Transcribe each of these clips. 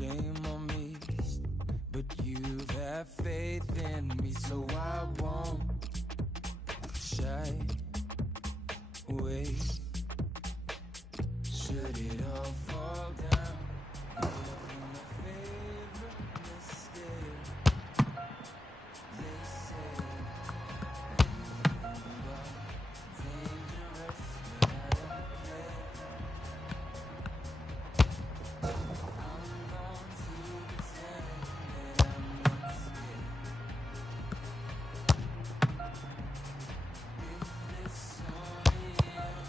shame on me, but you have faith in me, so I won't shy away. Should it all fall down, you'll be my favorite mistake. They say you are dangerous, but I don't play. I'm wrong to pretend that I'm not scared. If this only ends in tears, then I will say goodbye. Cause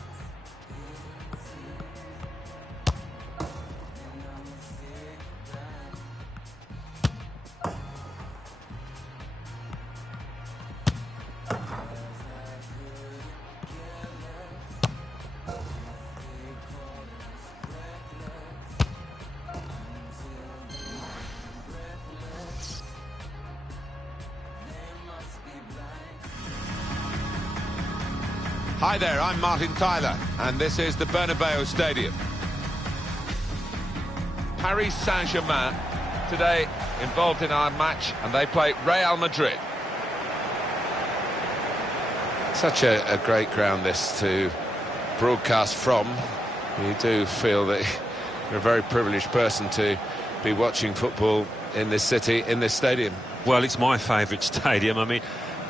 I couldn't care less if they called us reckless until they were breathless. They must be blind. Hi there, I'm Martin Tyler, and this is the Bernabeu Stadium. Paris Saint-Germain today involved in our match, and they play Real Madrid. Such a great ground this to broadcast from. You do feel that you're a very privileged person to be watching football in this city, in this stadium. Well, it's my favourite stadium. I mean,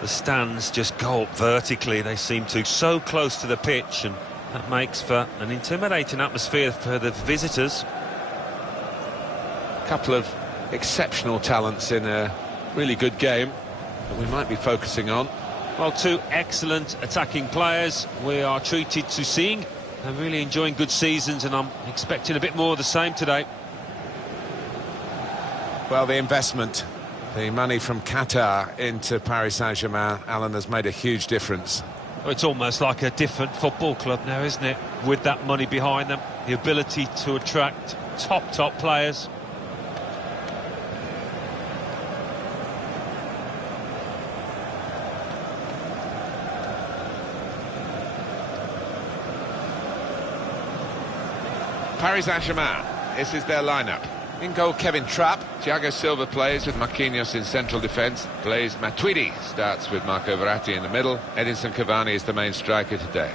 the stands just go up vertically. They seem to so close to the pitch, and that makes for an intimidating atmosphere for the visitors. A couple of exceptional talents in a really good game that we might be focusing on. Well, two excellent attacking players we are treated to seeing. They're really enjoying good seasons, and I'm expecting a bit more of the same today. Well, the investment, the money from Qatar into Paris Saint-Germain, Alan, has made a huge difference. Well, it's almost like a different football club now, isn't it? With that money behind them, the ability to attract top players. Paris Saint-Germain, this is their lineup. In goal, Kevin Trapp. Thiago Silva plays with Marquinhos in central defence. Blaise Matuidi starts with Marco Verratti in the middle. Edinson Cavani is the main striker today.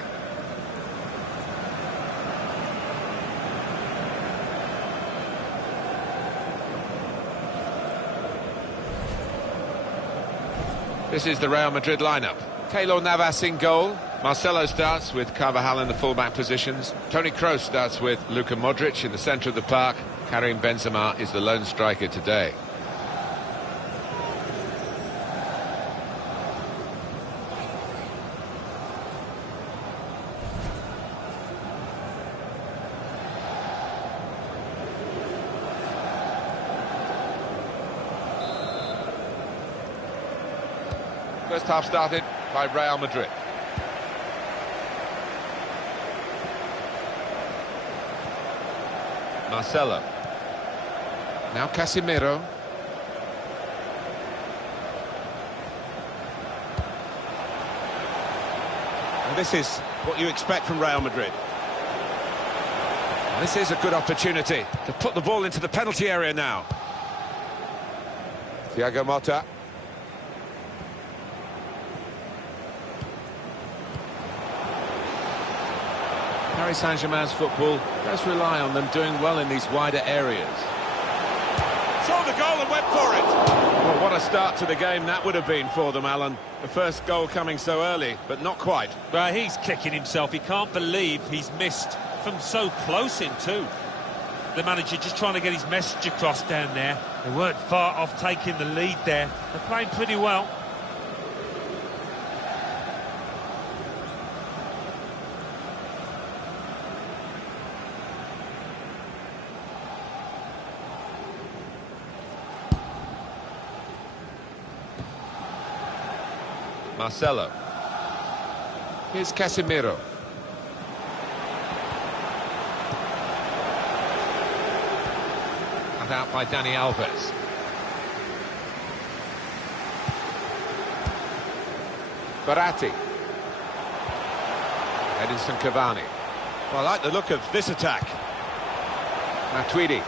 This is the Real Madrid lineup. Keylor Navas in goal. Marcelo starts with Carvajal in the fullback positions. Toni Kroos starts with Luka Modric in the centre of the park. Karim Benzema is the lone striker today. First half started by Real Madrid. Marcelo. Now Casemiro. And this is what you expect from Real Madrid. This is a good opportunity to put the ball into the penalty area now. Thiago Motta. Paris Saint-Germain's football does rely on them doing well in these wider areas. Saw the goal and went for it. Well, what a start to the game that would have been for them, Alan. The first goal coming so early, but not quite. Well, he's kicking himself. He can't believe he's missed from so close in too. The manager just trying to get his message across down there. They weren't far off taking the lead there. They're playing pretty well. Marcelo. Here's Casemiro. Cut out by Dani Alves. Verratti. Edinson Cavani. Well, I like the look of this attack. Matuidi.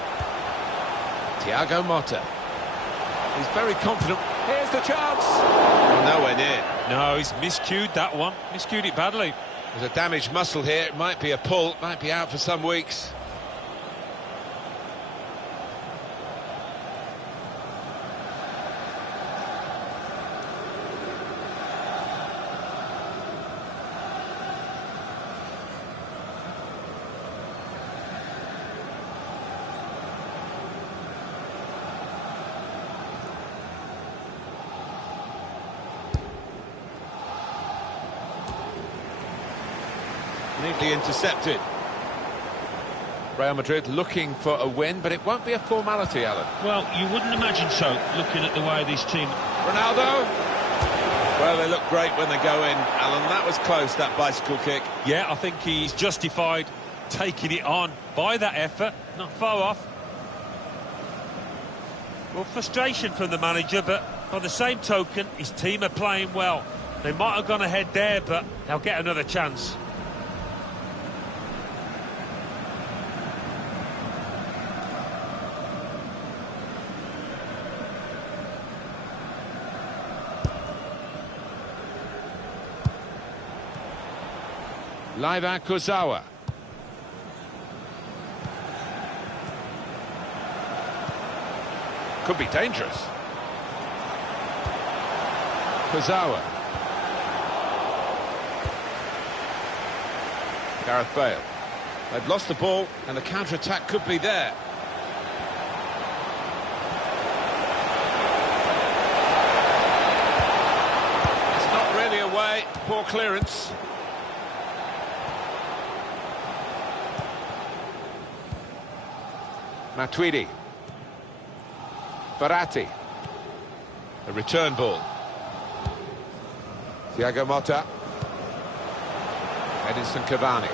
Thiago Motta. He's very confident. Here's the chance. Well, nowhere near. No, he's miscued that one. Miscued it badly. There's a damaged muscle here. It might be a pull. Might be out for some weeks. Neatly intercepted. Real Madrid looking for a win, but it won't be a formality, Alan. Well, you wouldn't imagine so, looking at the way this team... Ronaldo! Well, they look great when they go in, Alan. That was close, that bicycle kick. Yeah, I think he's justified taking it on by that effort. Not far off. Well, frustration from the manager, but by the same token, his team are playing well. They might have gone ahead there, but they'll get another chance. Leiva Kurzawa. Could be dangerous. Kurzawa. Gareth Bale. They've lost the ball and the counter-attack could be there. It's not really away. Poor clearance. Matuidi. Verratti. A return ball. Thiago Motta. Edinson Cavani.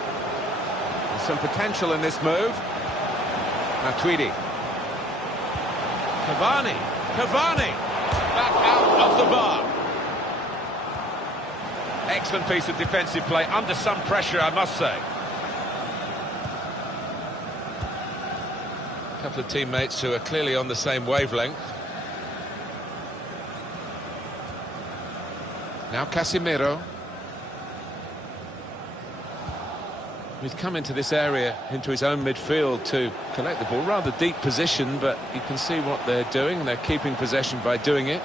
There's some potential in this move. Matuidi. Cavani. Cavani. Back out of the bar. Excellent piece of defensive play. Under some pressure, I must say. A couple of teammates who are clearly on the same wavelength. Now Casemiro. He's come into this area, into his own midfield to collect the ball. Rather deep position, but you can see what they're doing. They're keeping possession by doing it.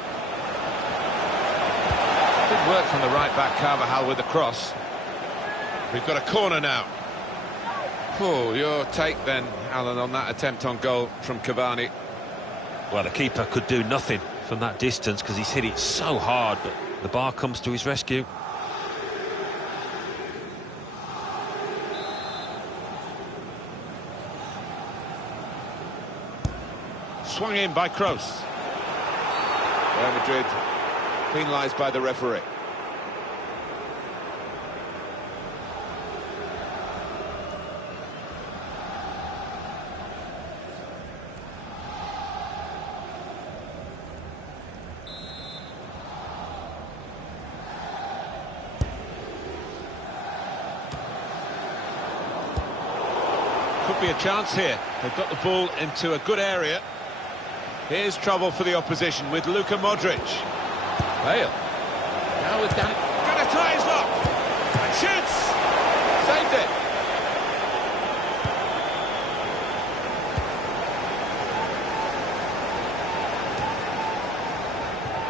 Good work from the right-back Carvajal with the cross. We've got a corner now. Oh, your take then, Alan, on that attempt on goal from Cavani. Well, the keeper could do nothing from that distance because he's hit it so hard, but the bar comes to his rescue. Swung in by Kroos. Real Madrid penalised by the referee. Could be a chance here. They've got the ball into a good area. Here's trouble for the opposition with Luka Modric. Bale. Now with Dan. Gonna tie his lock. And shoots. Saved it.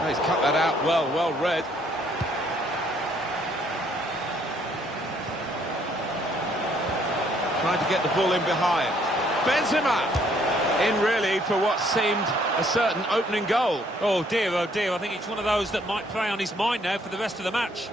Oh, he's cut that out well read. Trying to get the ball in behind. Benzema. In really for what seemed a certain opening goal. Oh dear, I think it's one of those that might play on his mind now for the rest of the match.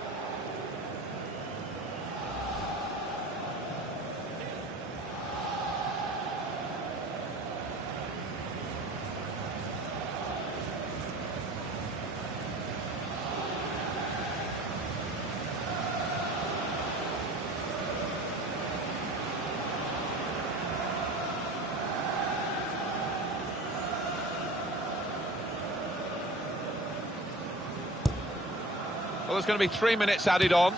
Well, there's going to be 3 minutes added on.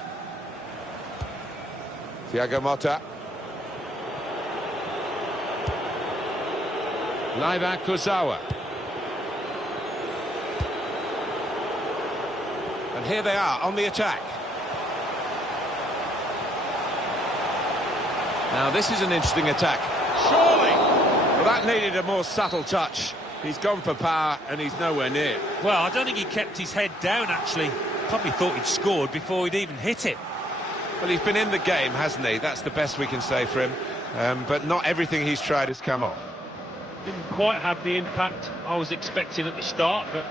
Thiago Motta. Leiva Kurzawa. And here they are on the attack. Now this is an interesting attack. Surely! Well, that needed a more subtle touch. He's gone for power and he's nowhere near. Well, I don't think he kept his head down, actually. Probably thought he'd scored before he'd even hit it. Well, he's been in the game, hasn't he? That's the best we can say for him. But not everything he's tried has come off. Didn't quite have the impact I was expecting at the start, but...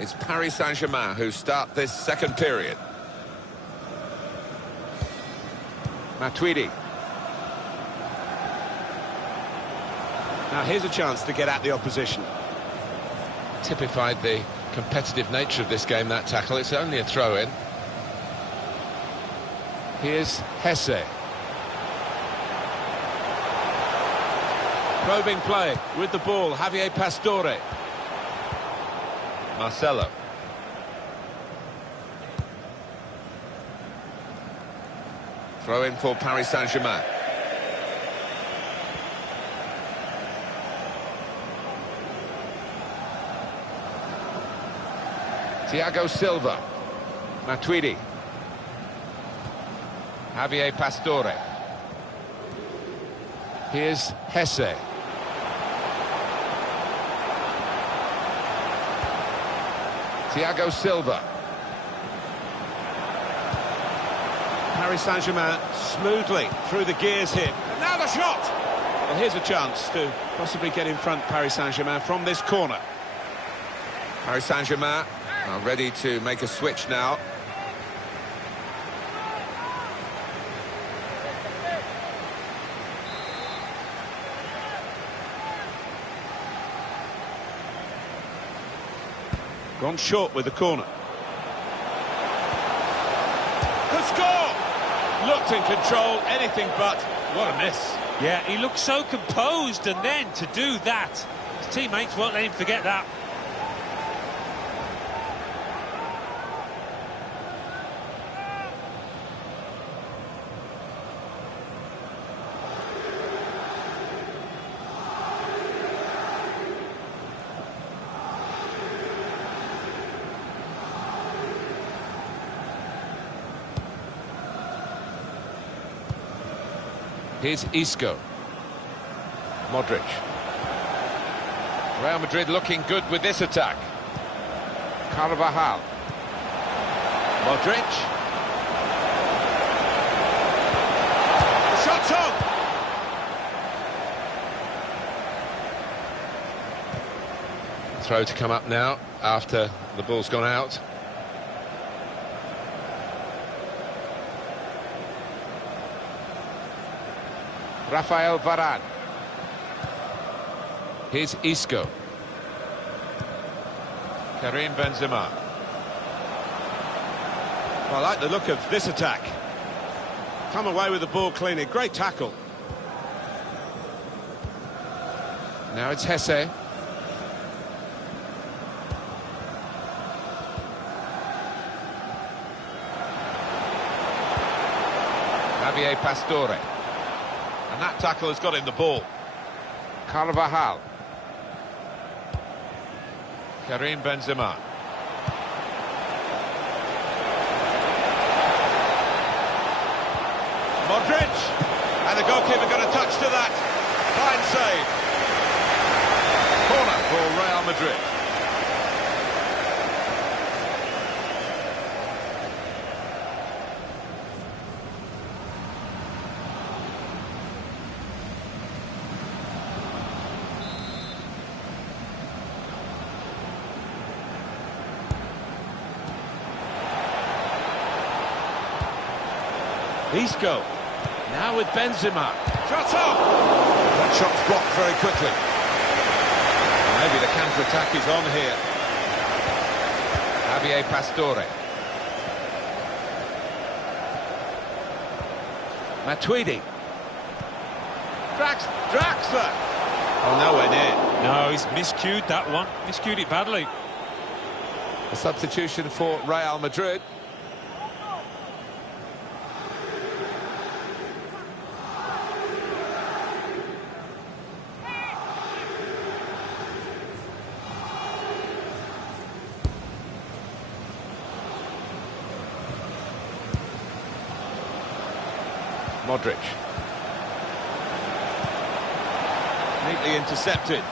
It's Paris Saint-Germain who start this second period. Matuidi. Now here's a chance to get at the opposition. Typified the competitive nature of this game, that tackle. It's only a throw-in. Here's Hesse. Probing play with the ball, Javier Pastore. Marcelo. Throw in for Paris Saint-Germain. Thiago Silva. Matuidi. Javier Pastore. Here's Hesse. Thiago Silva. Paris Saint-Germain smoothly through the gears here. And now the shot! Well, here's a chance to possibly get in front Paris Saint-Germain from this corner. Paris Saint-Germain are ready to make a switch now. Gone short with the corner. Could score! Looked in control, anything but. What a miss. Yeah, he looked so composed, and then to do that, his teammates won't let him forget that. Here's Isco. Modric. Real Madrid looking good with this attack. Carvajal. Modric. Shot's on! Throw to come up now after the ball's gone out. Rafael Varane. Here's Isco. Karim Benzema. Well, I like the look of this attack. Come away with the ball cleanly. Great tackle. Now it's Hesse. Javier Pastore. And that tackle has got him the ball. Carvajal. Karim Benzema. Modric. And the goalkeeper got a touch to that. Fine save. Corner for Real Madrid. Isco. Now with Benzema. Shot off! That shot's blocked very quickly. Maybe the counter-attack is on here. Javier Pastore. Matuidi. Draxler. Oh, nowhere near. No, he's miscued that one. Miscued it badly. A substitution for Real Madrid. Modric. Neatly intercepted.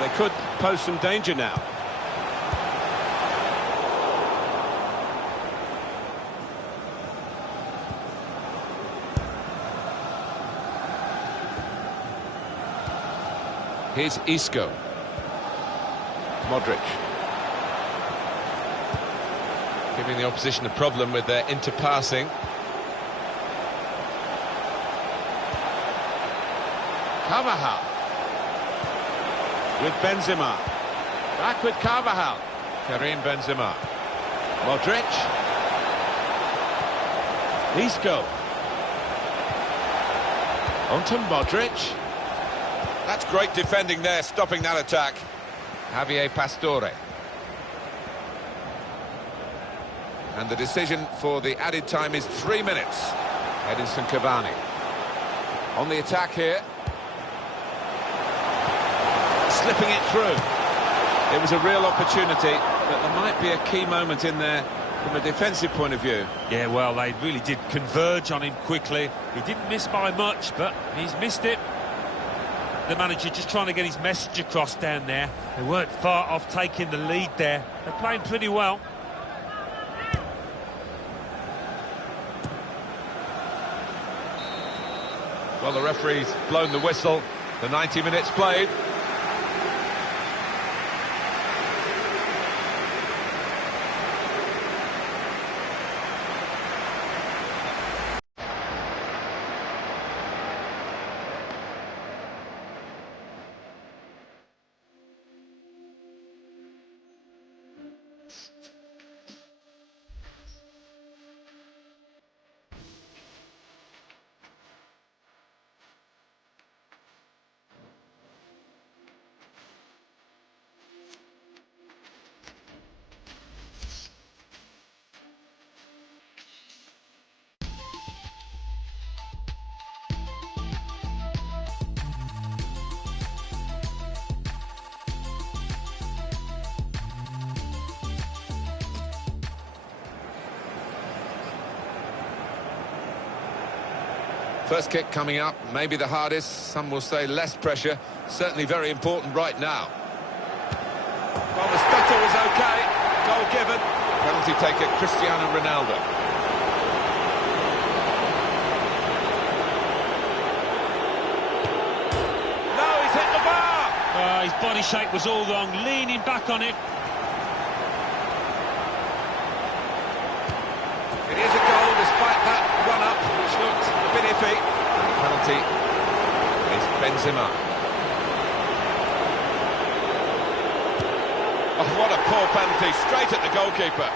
They could pose some danger now. Here's Isco. Modric. Giving the opposition a problem with their interpassing. Carvajal. With Benzema. Back with Carvajal. Karim Benzema. Modric. Isco. On to Modric. That's great defending there, stopping that attack. Javier Pastore. And the decision for the added time is 3 minutes. Edinson Cavani. On the attack here. Slipping it through. It was a real opportunity, but there might be a key moment in there from a defensive point of view. Yeah, well, they really did converge on him quickly. He didn't miss by much, but he's missed it. The manager just trying to get his message across down there. They weren't far off taking the lead there. They're playing pretty well. Well, the referee's blown the whistle. The 90 minutes played. First kick coming up, maybe the hardest, some will say less pressure, certainly very important right now. Well, the stutter was okay, goal given, penalty taker Cristiano Ronaldo. No, he's hit the bar! His body shape was all wrong, leaning back on it. It is a goal despite that run-up, which looked a bit iffy. And the penalty is Benzema. Oh, what a poor penalty, straight at the goalkeeper.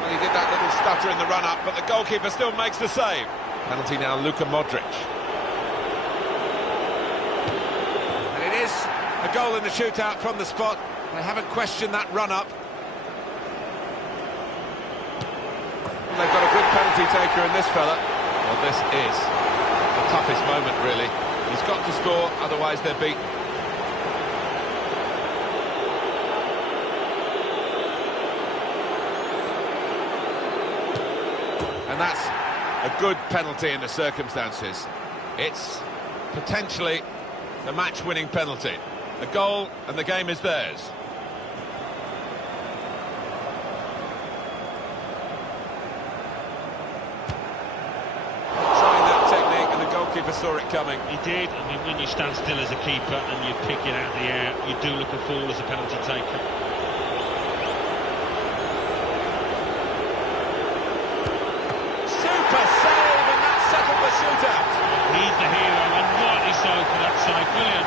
Well, he did that little stutter in the run-up, but the goalkeeper still makes the save. Penalty now, Luka Modric. A goal in the shootout from the spot. They haven't questioned that run-up. Well, they've got a good penalty taker in this fella. Well, this is the toughest moment, really. He's got to score, otherwise they're beaten. And that's a good penalty in the circumstances. It's potentially the match-winning penalty. A goal, and the game is theirs. goalkeeper saw it coming. He did. I mean, when you stand still as a keeper and you pick it out of the air, you do look a fool as a penalty taker. Super save, and that settled the shootout. He's the hero, and rightly so for that save. Brilliant.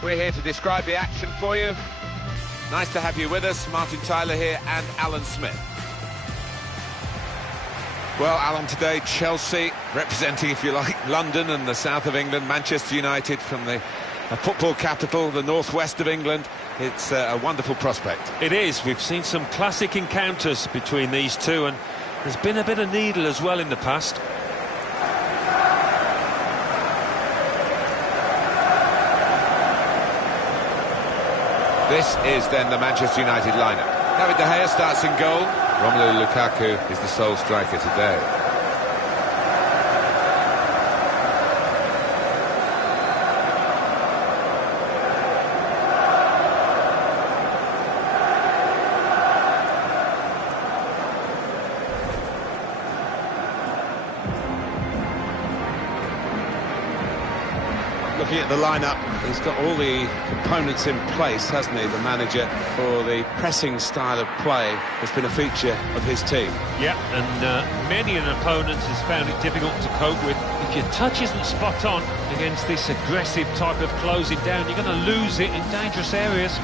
We're here to describe the action for you. Nice to have you with us. Martin Tyler here and Alan Smith. Well, Alan, today Chelsea representing, if you like, London and the south of England, Manchester United from the football capital, the northwest of England. It's a wonderful prospect. It is. We've seen some classic encounters between these two, and there's been a bit of needle as well in the past. This is then the Manchester United lineup. David De Gea starts in goal. Romelu Lukaku is the sole striker today. Looking at the lineup, he's got all the components in place, hasn't he, the manager, for the pressing style of play that's been a feature of his team. Yeah, and many an opponent has found it difficult to cope with. If your touch isn't spot on against this aggressive type of closing down, you're going to lose it in dangerous areas.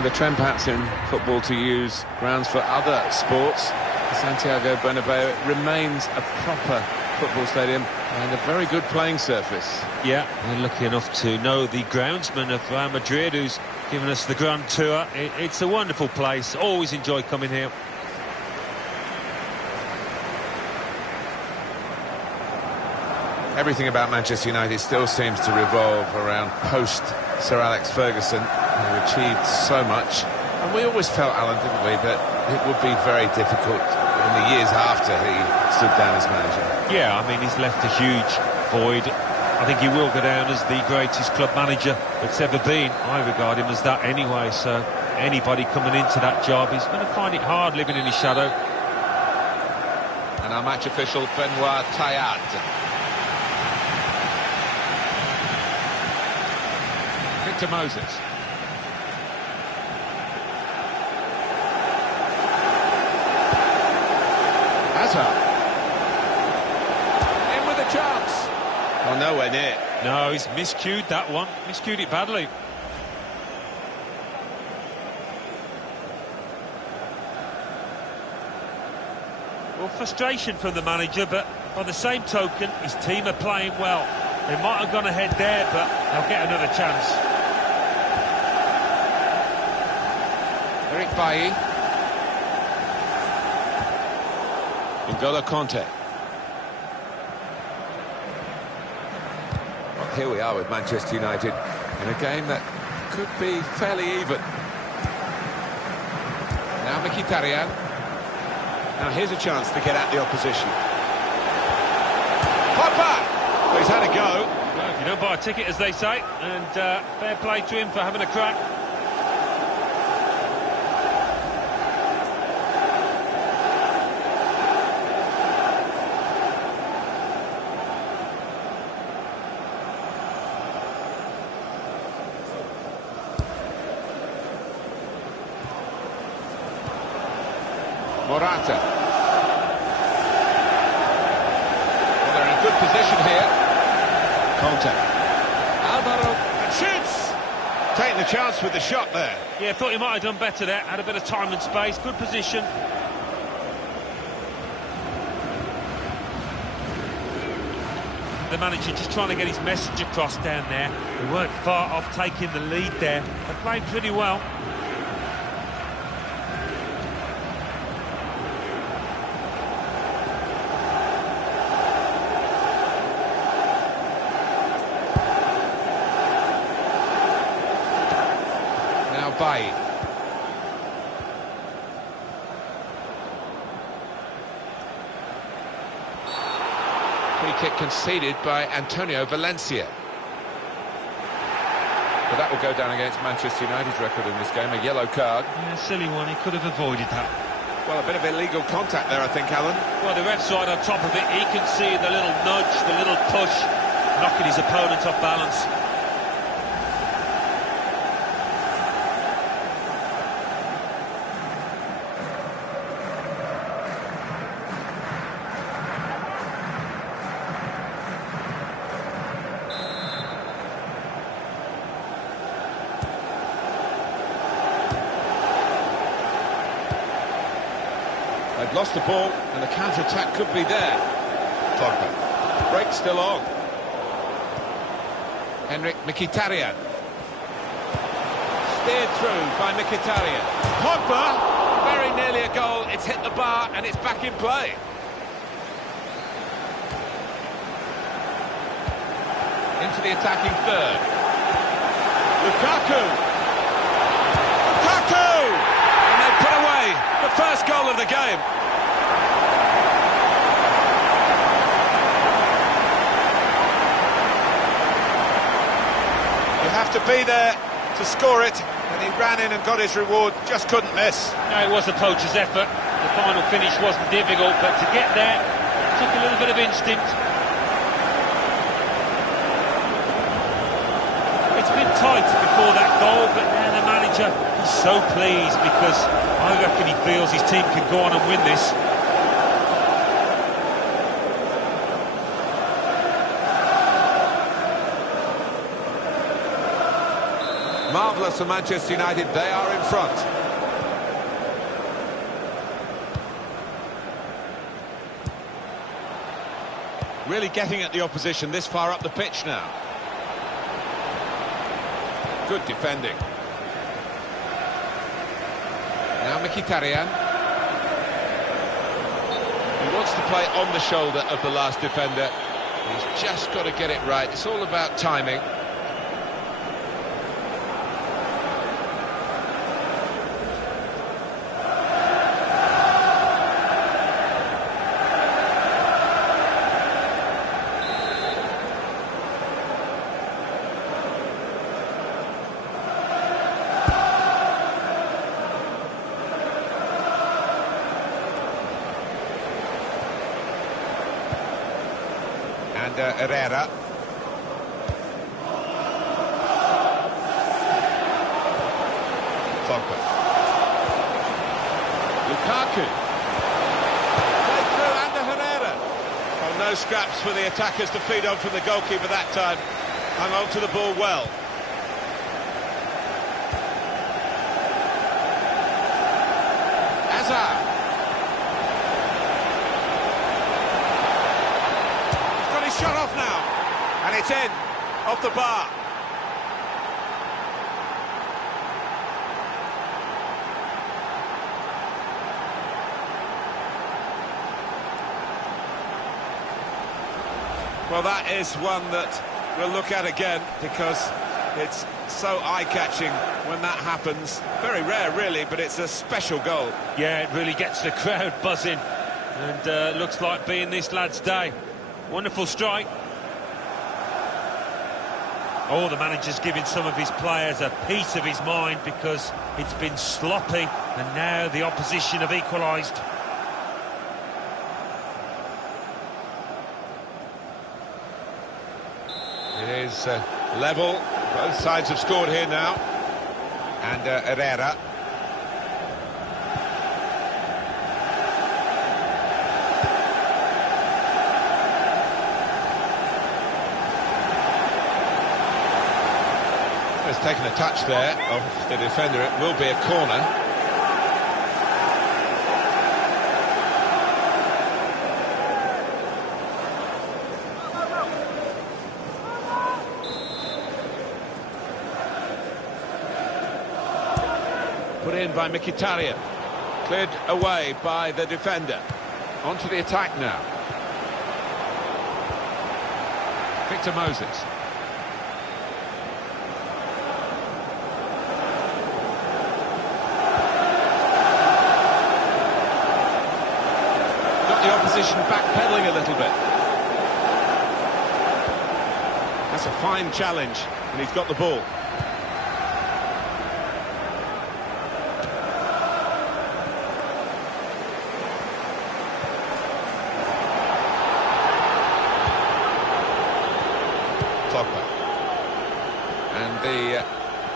The trend perhaps in football to use grounds for other sports. Santiago Bernabeu remains a proper football stadium and a very good playing surface. Yeah, we're lucky enough to know the groundsman of Real Madrid who's given us the Grand Tour. It's a wonderful place, always enjoy coming here. Everything about Manchester United still seems to revolve around post-Sir Alex Ferguson, who achieved so much. And we always felt, Alan, didn't we, that it would be very difficult in the years after he stood down as manager. Yeah, I mean, he's left a huge void. I think he will go down as the greatest club manager that's ever been. I regard him as that anyway, so anybody coming into that job is going to find it hard living in his shadow. And our match official, Benoit Tayad. Victor Moses. Hazard. In with a chance. Oh, nowhere near. No, he's miscued that one. Miscued it badly. Well, frustration from the manager, but by the same token, his team are playing well. They might have gone ahead there, but they'll get another chance. Eric Bailly. N'Golo Kanté. Here we are with Manchester United in a game that could be fairly even. Now Mkhitaryan. Now here's a chance to get at the opposition. Pogba! Well, he's had a go. Well, if you don't buy a ticket, as they say, and fair play to him for having a crack. Morata. Well, they're in a good position here. Conte. Alvaro. And shoots! Taking the chance with the shot there. Yeah, thought he might have done better there. Had a bit of time and space. Good position. The manager just trying to get his message across down there. They weren't far off taking the lead there. They played pretty well. Bay. Free kick conceded by Antonio Valencia. But that will go down against Manchester United's record in this game, a yellow card. Yeah, silly one, he could have avoided that. Well, a bit of illegal contact there, I think, Alan. Well, the ref's right on top of it. He can see the little nudge, the little push, knocking his opponent off balance. They've lost the ball, and the counter-attack could be there. Pogba. Break still on. Henrik Mkhitaryan. Steered through by Mkhitaryan. Pogba! Very nearly a goal. It's hit the bar, and it's back in play. Into the attacking third. Lukaku! Lukaku! And they put away the first goal of the game. You have to be there to score it, and he ran in and got his reward, just couldn't miss. No, it was a poacher's effort. The final finish wasn't difficult, but to get there took a little bit of instinct. It's been tight before that goal, but now the manager is so pleased because I reckon he feels his team can go on and win this. Marvellous for Manchester United, they are in front. Really getting at the opposition this far up the pitch now. Good defending. Now Mkhitaryan. He wants to play on the shoulder of the last defender. He's just got to get it right. It's all about timing. And Herrera. Pogba. Lukaku. Played through under Herrera. Oh, no scraps for the attackers to feed on from the goalkeeper that time. Hung on to the ball well. Hazard. Shot off now, and it's in, off the bar. Well, that is one that we'll look at again because it's so eye-catching when that happens. Very rare, really, but it's a special goal. Yeah, it really gets the crowd buzzing, and looks like being this lad's day. Wonderful strike. Oh, the manager's giving some of his players a piece of his mind because it's been sloppy, and now the opposition have equalised. It is level. Both sides have scored here now. And Herrera. Has taken a touch there of the defender. It will be a corner. Put in by Mkhitaryan. Cleared away by the defender. On to the attack now. Victor Moses. Got the opposition backpedaling a little bit. That's a fine challenge, and he's got the ball. And the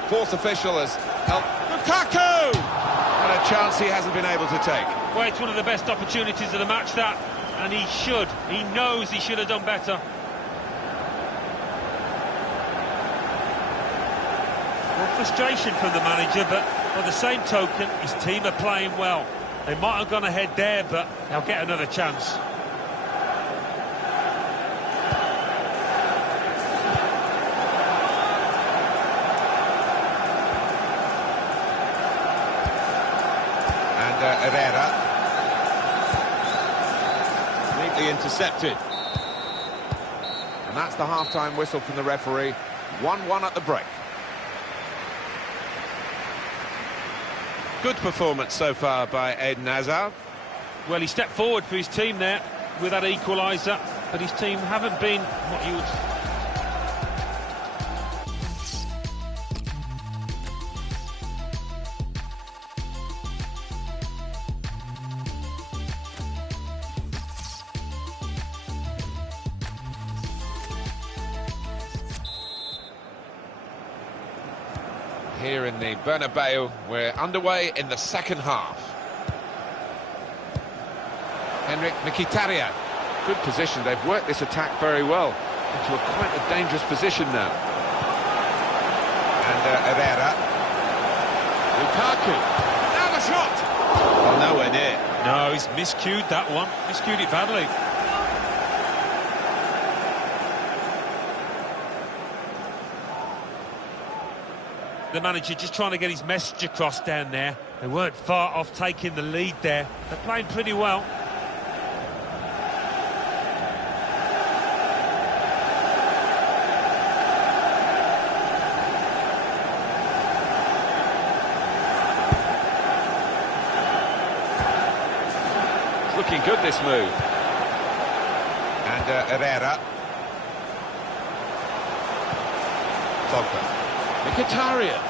fourth official has helped Lukaku! And a chance he hasn't been able to take. Well, it's one of the best opportunities of the match, that, and he knows he should have done better. Well, frustration from the manager, but by the same token, his team are playing well. They might have gone ahead there, but they'll get another chance. Herrera. Neatly intercepted. And that's the half-time whistle from the referee. 1-1 at the break. Good performance so far by Eden Hazard. Well, he stepped forward for his team there with that equaliser, but his team haven't been what you would... Here in the Bernabeu, we're underway in the second half. Henrik Mkhitaryan, good position. They've worked this attack very well into quite a dangerous position now. And Herrera. Lukaku. Now the shot! Oh, nowhere near. No, he's miscued that one. Miscued it badly. The manager just trying to get his message across down there. They weren't far off taking the lead there. They're playing pretty well. It's looking good, this move. And Herrera. Pogba. Mkhitaryan.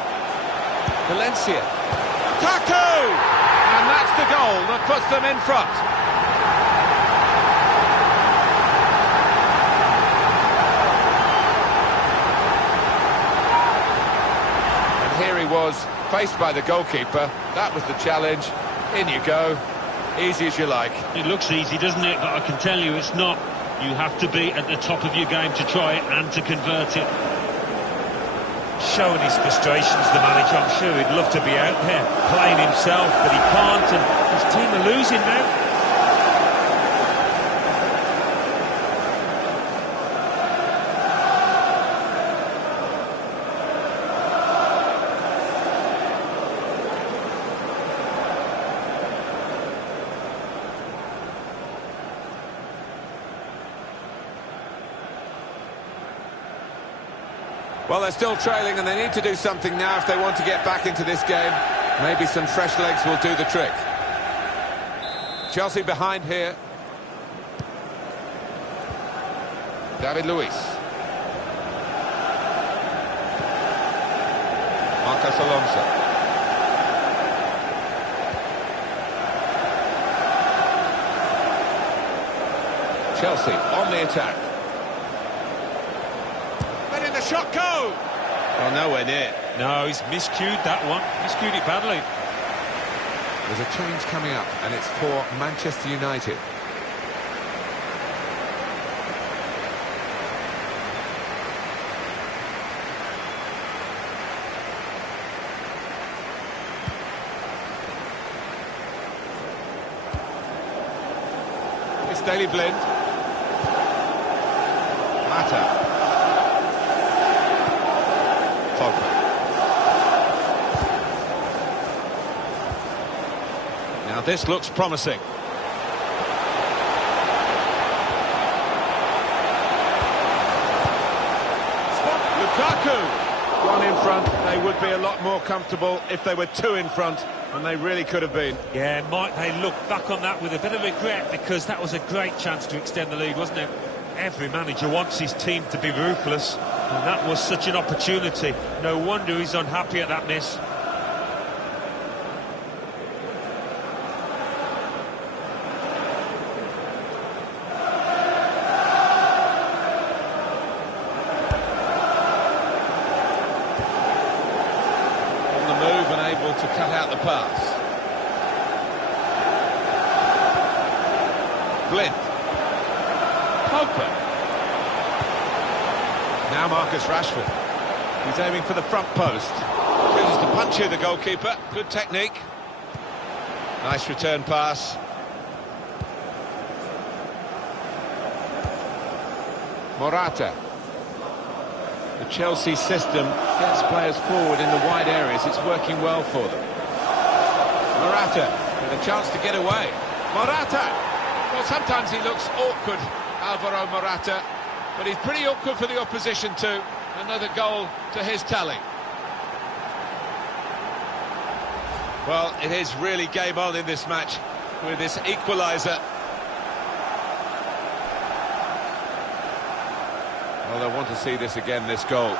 Valencia. Lukaku! And that's the goal that puts them in front. And here he was, faced by the goalkeeper. That was the challenge. In you go. Easy as you like. It looks easy, doesn't it? But I can tell you it's not. You have to be at the top of your game to try it and to convert it. Showing his frustrations, the manager. I'm sure he'd love to be out there playing himself, but he can't, and his team are losing now. Well, they're still trailing and they need to do something now if they want to get back into this game. Maybe some fresh legs will do the trick. Chelsea behind here. David Luiz. Marcos Alonso. Chelsea on the attack. Letting the shot go! Well, nowhere near. No, he's miscued that one. Miscued it badly. There's a change coming up, and it's for Manchester United. It's Daley Blind. Mata. Now this looks promising. Lukaku! One in front, they would be a lot more comfortable if they were two in front, and they really could have been. Yeah, might they look back on that with a bit of regret, because that was a great chance to extend the lead, wasn't it? Every manager wants his team to be ruthless, and that was such an opportunity. No wonder he's unhappy at that miss. To cut out the pass. Blind. Pogba. Now Marcus Rashford. He's aiming for the front post. Chooses to punch here, the goalkeeper. Good technique. Nice return pass. Morata. The Chelsea system gets players forward in the wide areas. It's working well for them. Morata with a chance to get away. Morata! Well, sometimes he looks awkward, Alvaro Morata, but he's pretty awkward for the opposition too. Another goal to his tally. Well, it is really game on in this match with this equaliser. Well, they'll want to see this again, this goal.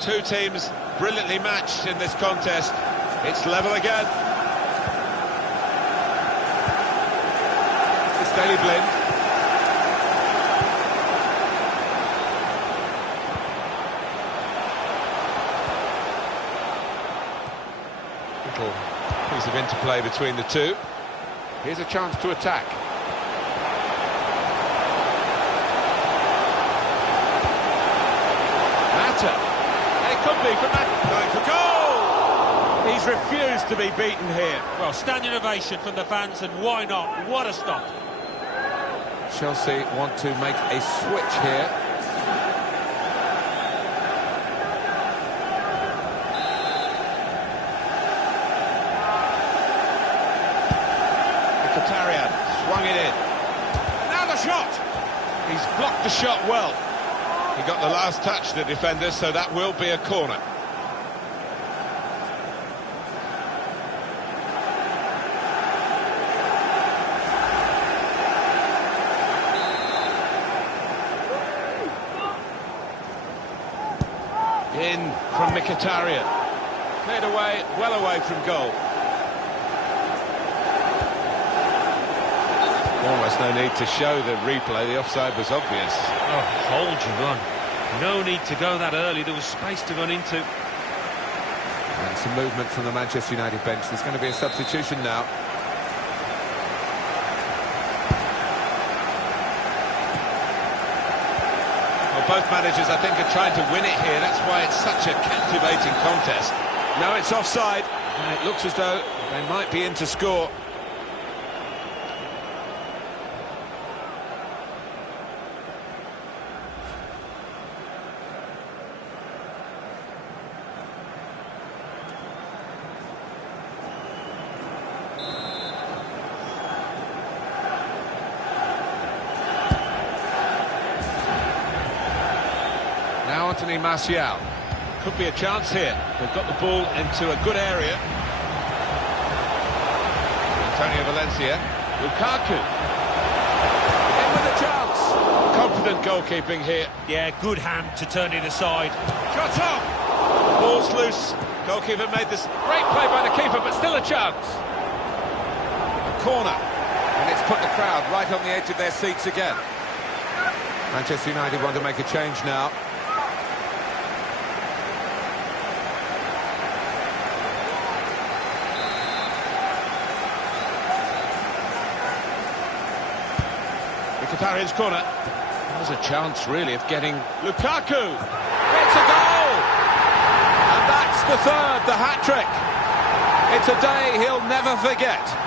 Two teams brilliantly matched in this contest. It's level again. Daley Blind. Little piece of interplay between the two. Here's a chance to attack. Mata. It could be for Mata. Going for goal! He's refused to be beaten here. Well, standing ovation from the fans, and why not? What a stop. Chelsea want to make a switch here. Mkhitaryan swung it in. Now the shot! He's blocked the shot well. He got the last touch, the defender, so that will be a corner. In from Mkhitaryan. Cleared away, well away from goal. Almost no need to show the replay, the offside was obvious. Oh, hold your run. No need to go that early, there was space to run into. And some movement from the Manchester United bench. There's going to be a substitution now. Both managers, I think, are trying to win it here. That's why it's such a captivating contest. Now it's offside, and it looks as though they might be in to score. Martial. Could be a chance here. They've got the ball into a good area. Antonio Valencia. Lukaku. In with a chance. Confident goalkeeping here. Yeah, good hand to turn it aside. Shot on! Ball's loose. Goalkeeper made this great play by the keeper, but still a chance. A corner. And it's put the crowd right on the edge of their seats again. Manchester United want to make a change now. Mkhitaryan's corner. There's a chance, really, of getting Lukaku. It's a goal! And that's the third, the hat-trick. It's a day he'll never forget.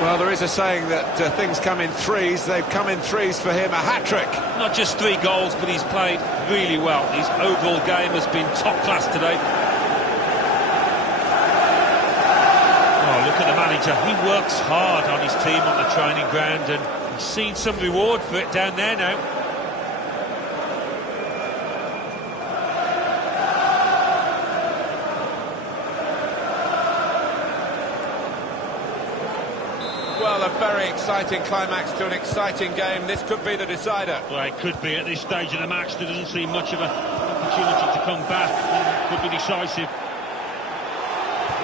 Well, there is a saying that things come in threes. They've come in threes for him, a hat-trick. Not just 3 goals, but he's played really well. His overall game has been top class today. Oh, look at the manager. He works hard on his team on the training ground, and he's seen some reward for it down there now. Well, a very exciting climax to an exciting game. This could be the decider. Well, it could be at this stage of the match. There doesn't seem much of an opportunity to come back. It could be decisive.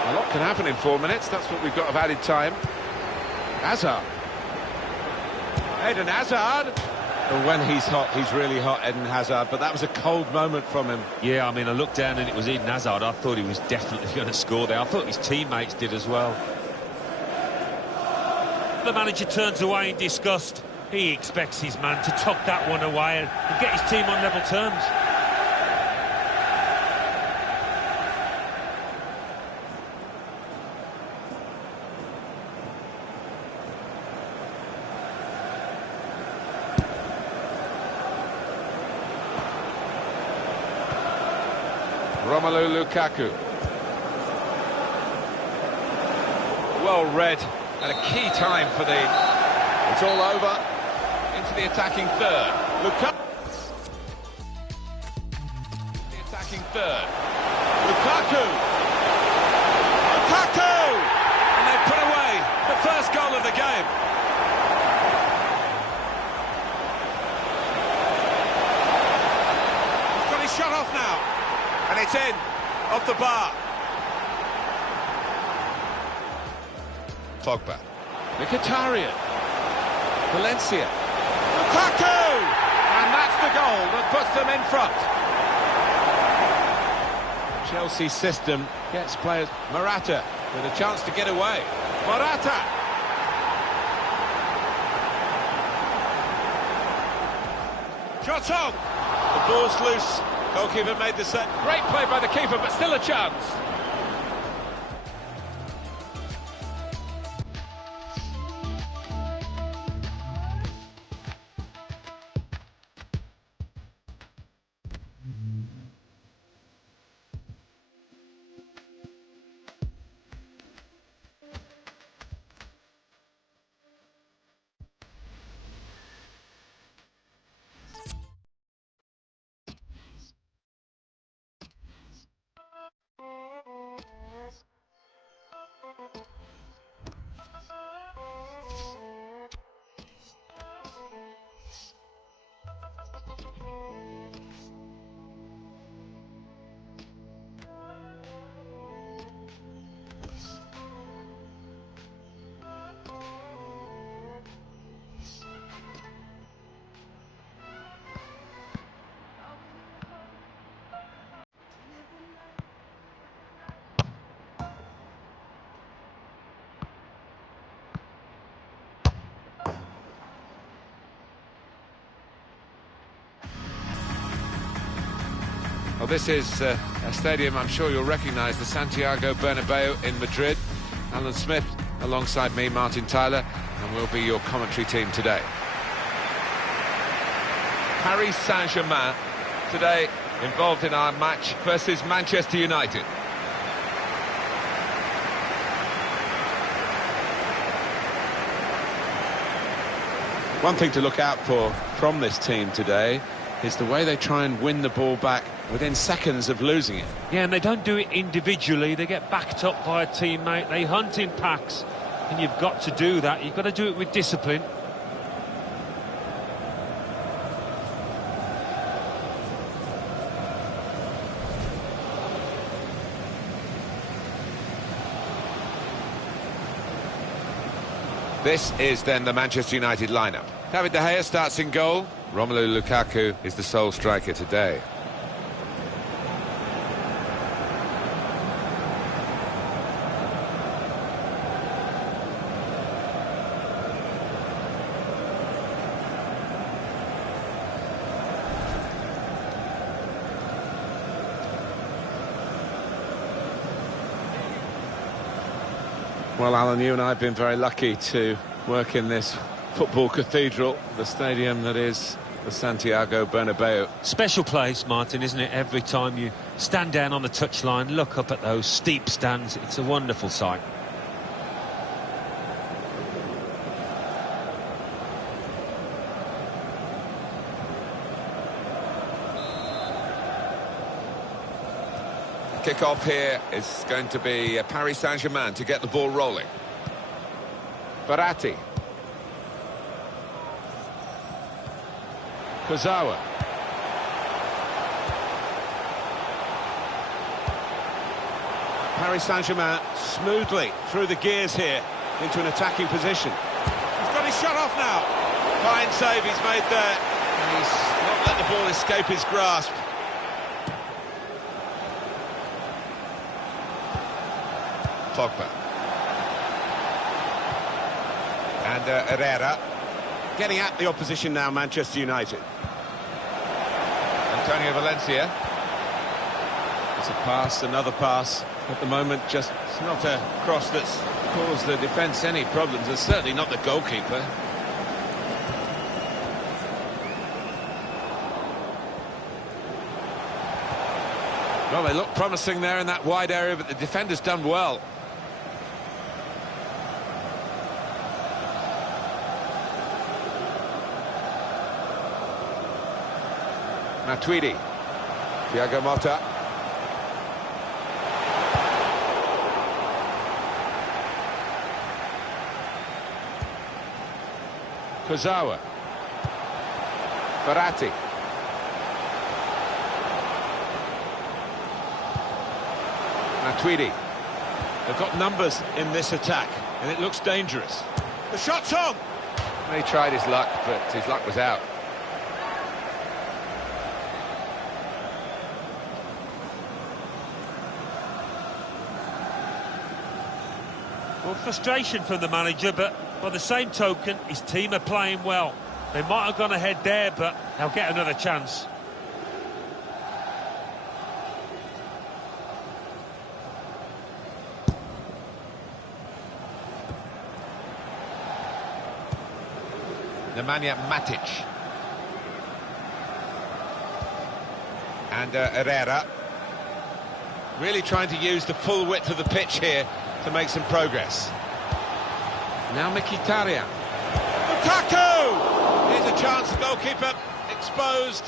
A lot can happen in 4 minutes. That's what we've got of added time. Hazard. Eden Hazard. And when he's hot, he's really hot, Eden Hazard. But that was a cold moment from him. Yeah, I mean, I looked down and it was Eden Hazard. I thought he was definitely going to score there. I thought his teammates did as well. The manager turns away in disgust. He expects his man to tuck that one away and get his team on level terms. Romelu Lukaku. Well read. And a key time for the... It's all over. Into the attacking third. Lukaku. The attacking third. Lukaku. Lukaku! And they put away the first goal of the game. He's got his shot off now. And it's in. Off the bar. Pogba. Mkhitaryan. Valencia. Lukaku! And that's the goal that puts them in front. Chelsea's system gets players. Morata with a chance to get away. Morata! Shot on! The ball's loose. Goalkeeper made the set. Great play by the keeper, but still a chance. Well, this is a stadium I'm sure you'll recognise, the Santiago Bernabeu in Madrid. Alan Smith alongside me, Martin Tyler, and we'll be your commentary team today. Paris Saint-Germain today involved in our match versus Manchester United. One thing to look out for from this team today is the way they try and win the ball back within seconds of losing it. Yeah, and they don't do it individually. They get backed up by a teammate. They hunt in packs, and you've got to do that. You've got to do it with discipline. This is then the Manchester United lineup. David De Gea starts in goal. Romelu Lukaku is the sole striker today. Well, Alan, you and I have been very lucky to work in this football cathedral, the stadium that is the Santiago Bernabeu. Special place, Martin, isn't it? Every time you stand down on the touchline, look up at those steep stands, it's a wonderful sight. Kick-off here is going to be Paris Saint-Germain to get the ball rolling. Verratti. Kurzawa. Paris Saint-Germain smoothly through the gears here into an attacking position. He's got his shot off now. Fine save he's made there. And he's not let the ball escape his grasp. Pogba. And Herrera. Getting at the opposition now, Manchester United. Antonio Valencia. It's a pass, another pass. At the moment, just it's not a cross that's caused the defence any problems. It's certainly not the goalkeeper. Well, they look promising there in that wide area, but the defender's done well. Matuidi. Thiago Motta. Kurzawa. Verratti. Matuidi. They've got numbers in this attack, and it looks dangerous. The shot's on! He tried his luck, but his luck was out. Well, frustration from the manager, but by the same token, his team are playing well. They might have gone ahead there, but they'll get another chance. Nemanja Matic. And Herrera. Really trying to use the full width of the pitch here to make some progress. Now Mkhitaryan. Lukaku! Here's a chance, the goalkeeper exposed.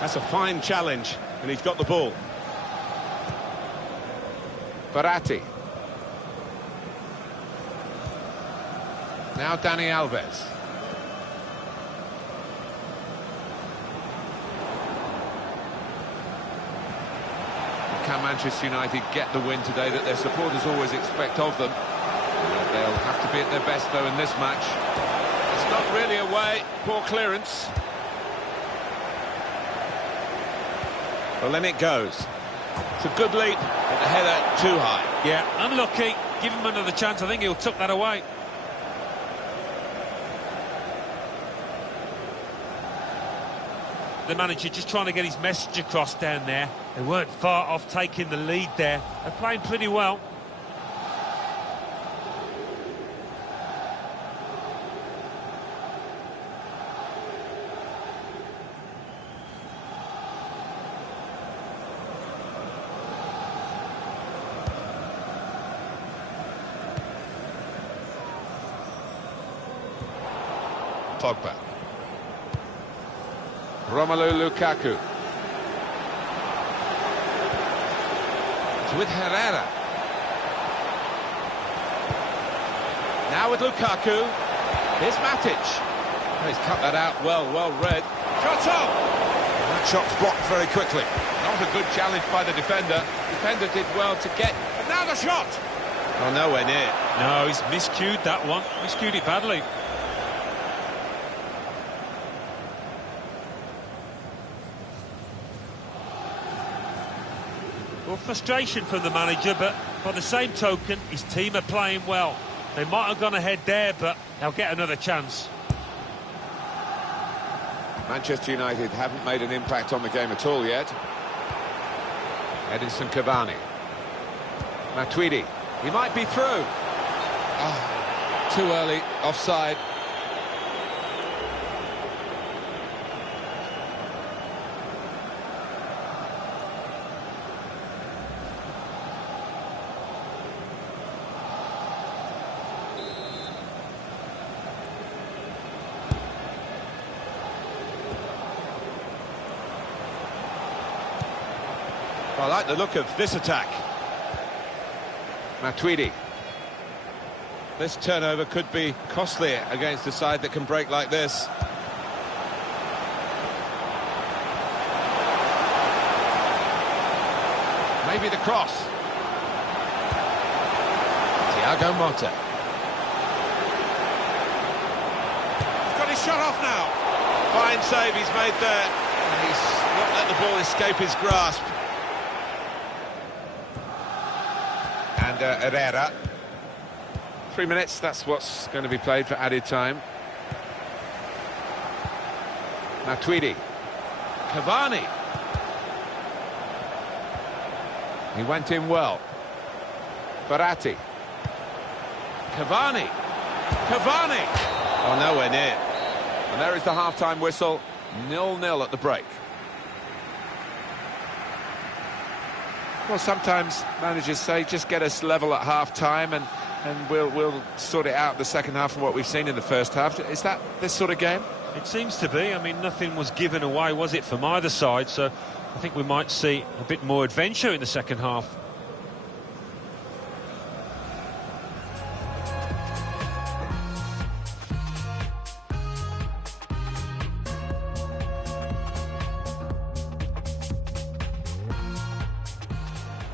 That's a fine challenge, and he's got the ball. Verratti. Now Dani Alves. Can Manchester United get the win today that their supporters always expect of them? They'll have to be at their best, though, in this match. It's not really away. Poor clearance. Well, then it goes. It's a good leap, but the header too high. Yeah, unlucky. Give him another chance. I think he'll tuck that away. The manager just trying to get his message across down there. They weren't far off taking the lead there. They're playing pretty well. Pogba. Romelu Lukaku. It's with Herrera. Now with Lukaku. Here's Matic. Oh, he's cut that out well read. Shot on! That shot's blocked very quickly. Not a good challenge by the defender. Defender did well to get... And now the shot! Oh, nowhere near. No, he's miscued that one. Miscued it badly. Well, frustration from the manager, but by the same token, his team are playing well. They might have gone ahead there, but they'll get another chance. Manchester United haven't made an impact on the game at all yet. Edinson Cavani. Matuidi. He might be through. Oh, too early. Offside. I like the look of this attack. Matuidi. This turnover could be costly against a side that can break like this. Maybe the cross. Thiago Motta. He's got his shot off now. Fine save he's made there. And he's not let the ball escape his grasp. And Herrera. 3 minutes, that's what's going to be played for added time. Matuidi. Cavani. He went in well. Verratti. Cavani. Cavani! Oh, nowhere near. And there is the half-time whistle. 0-0 at the break. Well, sometimes managers say, just get us level at half-time and we'll sort it out in the second half from what we've seen in the first half. Is that this sort of game? It seems to be. I mean, nothing was given away, was it, from either side? So I think we might see a bit more adventure in the second half.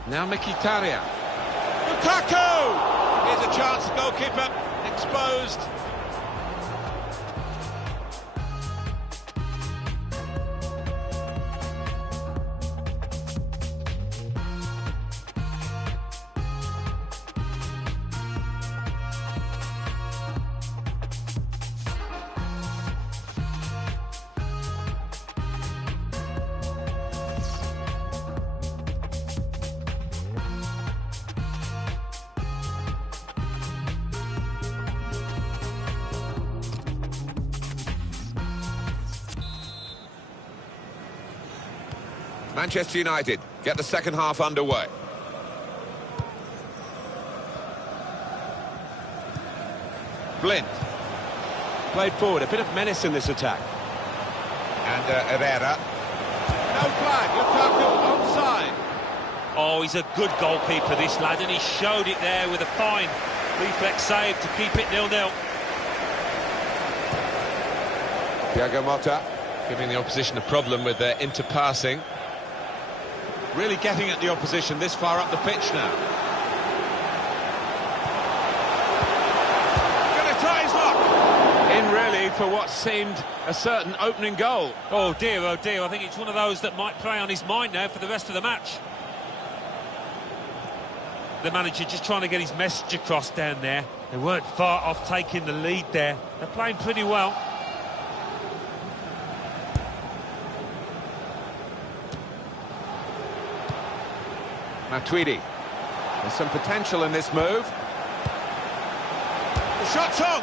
Now Mkhitaryan. Lukaku! Here's a chance, goalkeeper exposed. Manchester United get the second half underway. Blind. Played forward, a bit of menace in this attack. And Herrera. No flag, Lukaku onside. Oh, he's a good goalkeeper, this lad, and he showed it there with a fine reflex save to keep it 0-0. Thiago Motta giving the opposition a problem with their interpassing. Really getting at the opposition this far up the pitch now. Gonna try his luck! In really for what seemed a certain opening goal. Oh dear, I think it's one of those that might play on his mind now for the rest of the match. The manager just trying to get his message across down there. They weren't far off taking the lead there. They're playing pretty well. Matuidi. There's some potential in this move. The shot's on!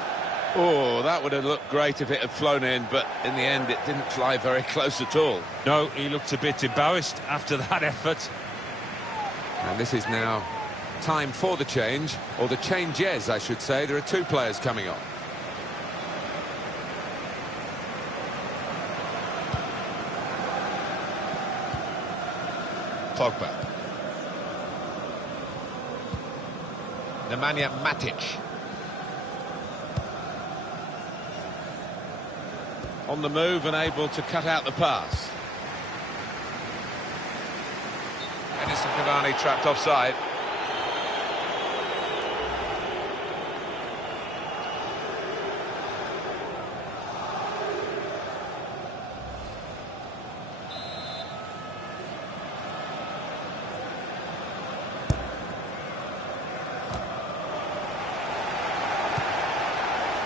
Oh, that would have looked great if it had flown in, but in the end it didn't fly very close at all. No, he looked a bit embarrassed after that effort. And this is now time for the change, or the changes, I should say. There are two players coming on. Pogba. Nemanja Matic. On the move and able to cut out the pass. Edinson Cavani trapped offside.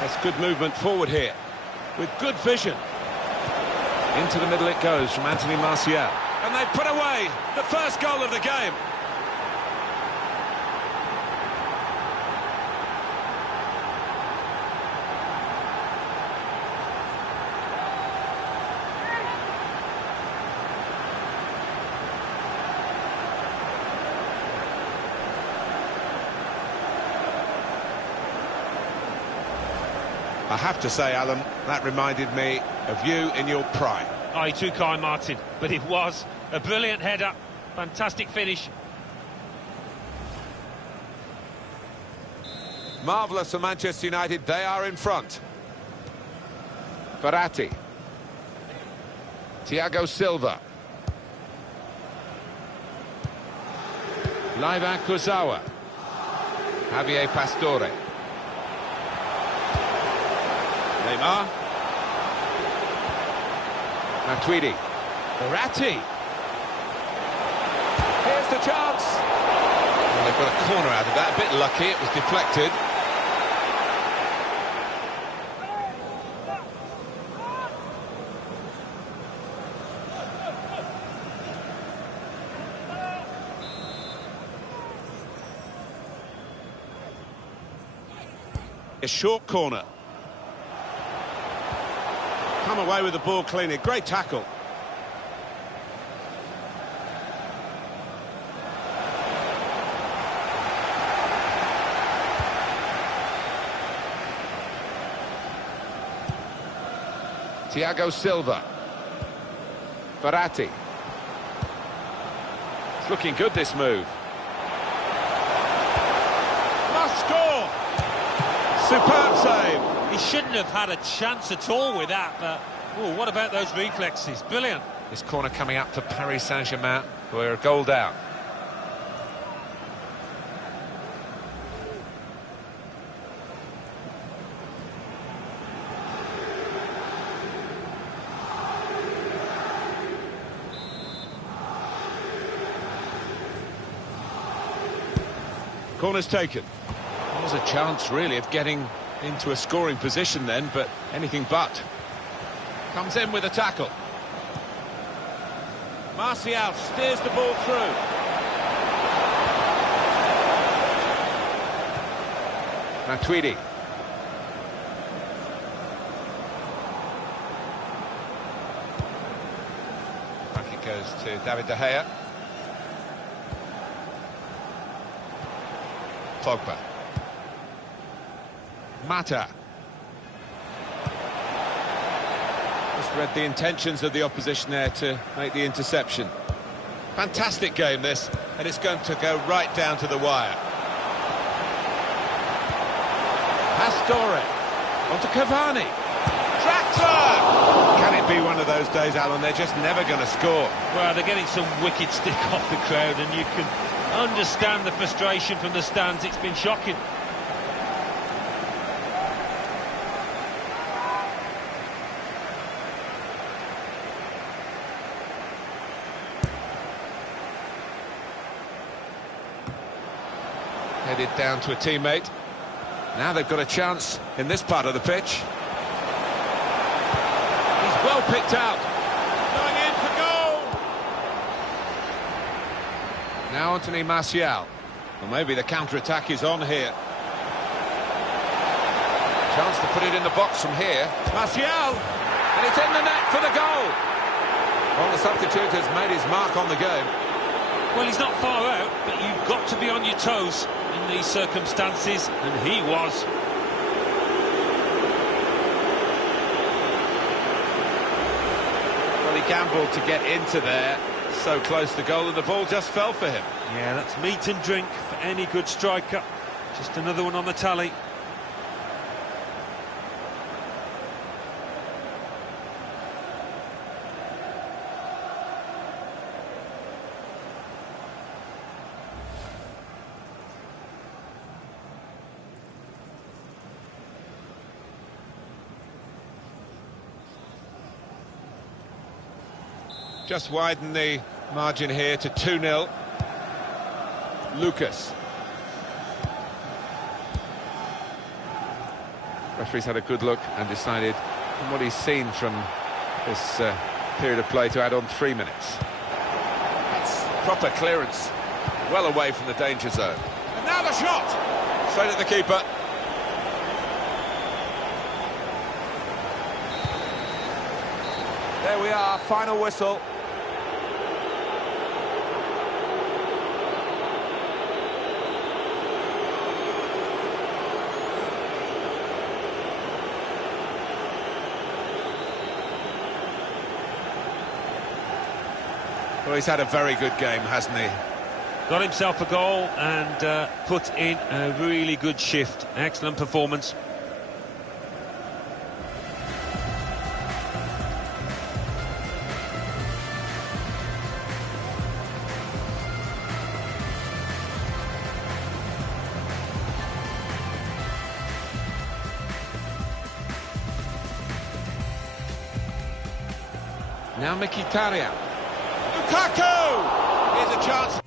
That's good movement forward here, with good vision. Into the middle it goes from Anthony Martial. And they put away the first goal of the game. I have to say, Alan, that reminded me of you in your prime. Oh, you're too kind, Martin, but it was a brilliant header, fantastic finish. Marvellous for Manchester United, they are in front. Verratti. Thiago Silva. Livac Kurzawa. Javier Pastore. Neymar. Matuidi. Verratti. Here's the chance. Well, they've got a corner out of that. A bit lucky, it was deflected. A short corner. Come away with the ball cleanly. Great tackle. Thiago Silva. Verratti. It's looking good, this move. Must score! Superb save. He shouldn't have had a chance at all with that, but oh, what about those reflexes? Brilliant. This corner coming up for Paris Saint-Germain, who are a goal down. Corner's taken. There was a chance, really, of getting into a scoring position then, but anything but. Comes in with a tackle. Martial steers the ball through. Matuidi. Back it goes to David De Gea. Pogba. Mata. Just read the intentions of the opposition there to make the interception. Fantastic game, this, and it's going to go right down to the wire. Pastore. Onto Cavani. Tractor! Can it be one of those days, Alan? They're just never going to score. Well, they're getting some wicked stick off the crowd, and you can understand the frustration from the stands. It's been shocking. Headed down to a teammate. Now they've got a chance in this part of the pitch. He's well picked out. Going in for goal. Now Anthony Martial. Well, maybe the counter-attack is on here. Chance to put it in the box from here. Martial! And it's in the net for the goal. Well, the substitute has made his mark on the game. Well, he's not far out, but you've got to be on your toes in these circumstances, and he was. Well, he gambled to get into there, So close to goal and the ball just fell for him. Yeah, that's meat and drink for any good striker. Just another one on the tally. Just widen the margin here to 2-0. Lucas. Referee's had a good look and decided, from what he's seen from this period of play, to add on 3 minutes. That's proper clearance, well away from the danger zone. And now the shot! Straight at the keeper. There we are, final whistle. Well, he's had a very good game, hasn't he? Got himself a goal and put in a really good shift. Excellent performance. Now Mkhitaryan. Lukaku! Here's a chance.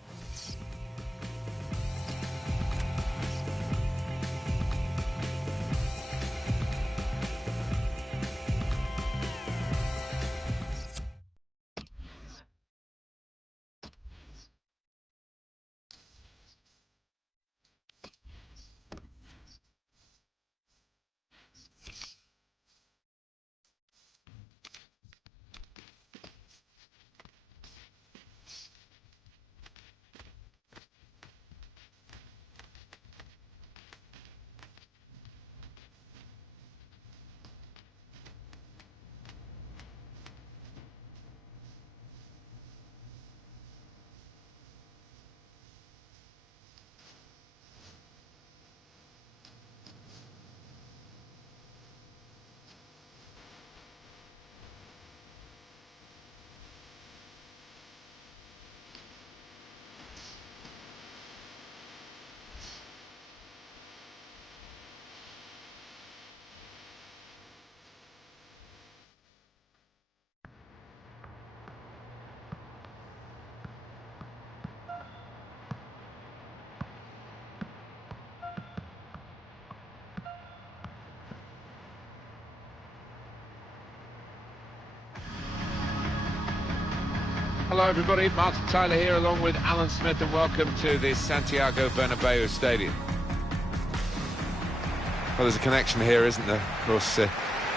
Hello everybody, Martin Tyler here along with Alan Smith, and welcome to the Santiago Bernabeu Stadium. Well, there's a connection here, isn't there? Of course,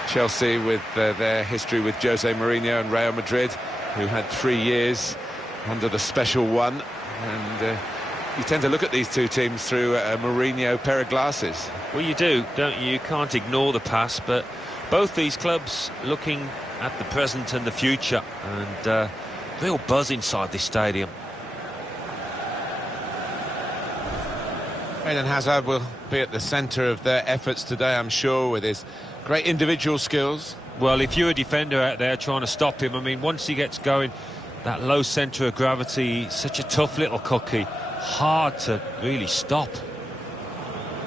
Chelsea with their history with Jose Mourinho and Real Madrid, who had 3 years under the special one, and you tend to look at these two teams through a Mourinho pair of glasses. Well, you do, don't you? You can't ignore the past, but both these clubs looking at the present and the future, and real buzz inside this stadium. Eden Hazard will be at the centre of their efforts today, I'm sure, with his great individual skills. Well, if you're a defender out there trying to stop him, I mean, once he gets going, that low centre of gravity, such a tough little cookie, hard to really stop.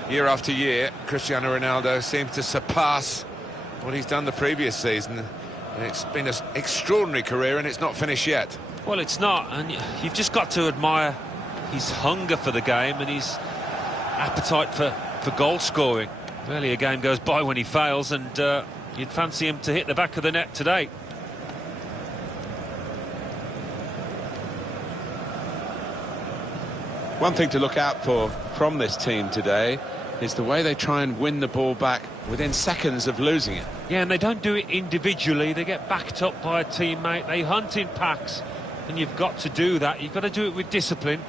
Year after year, Cristiano Ronaldo seems to surpass what he's done the previous season. It's been an extraordinary career, and it's not finished yet. Well, it's not, and you've just got to admire his hunger for the game and his appetite for goal scoring. Rarely a game goes by when he fails, and you'd fancy him to hit the back of the net today. One thing to look out for from this team today is the way they try and win the ball back within seconds of losing it. Yeah, and they don't do it individually. They get backed up by a teammate. They hunt in packs, and you've got to do that. You've got to do it with discipline.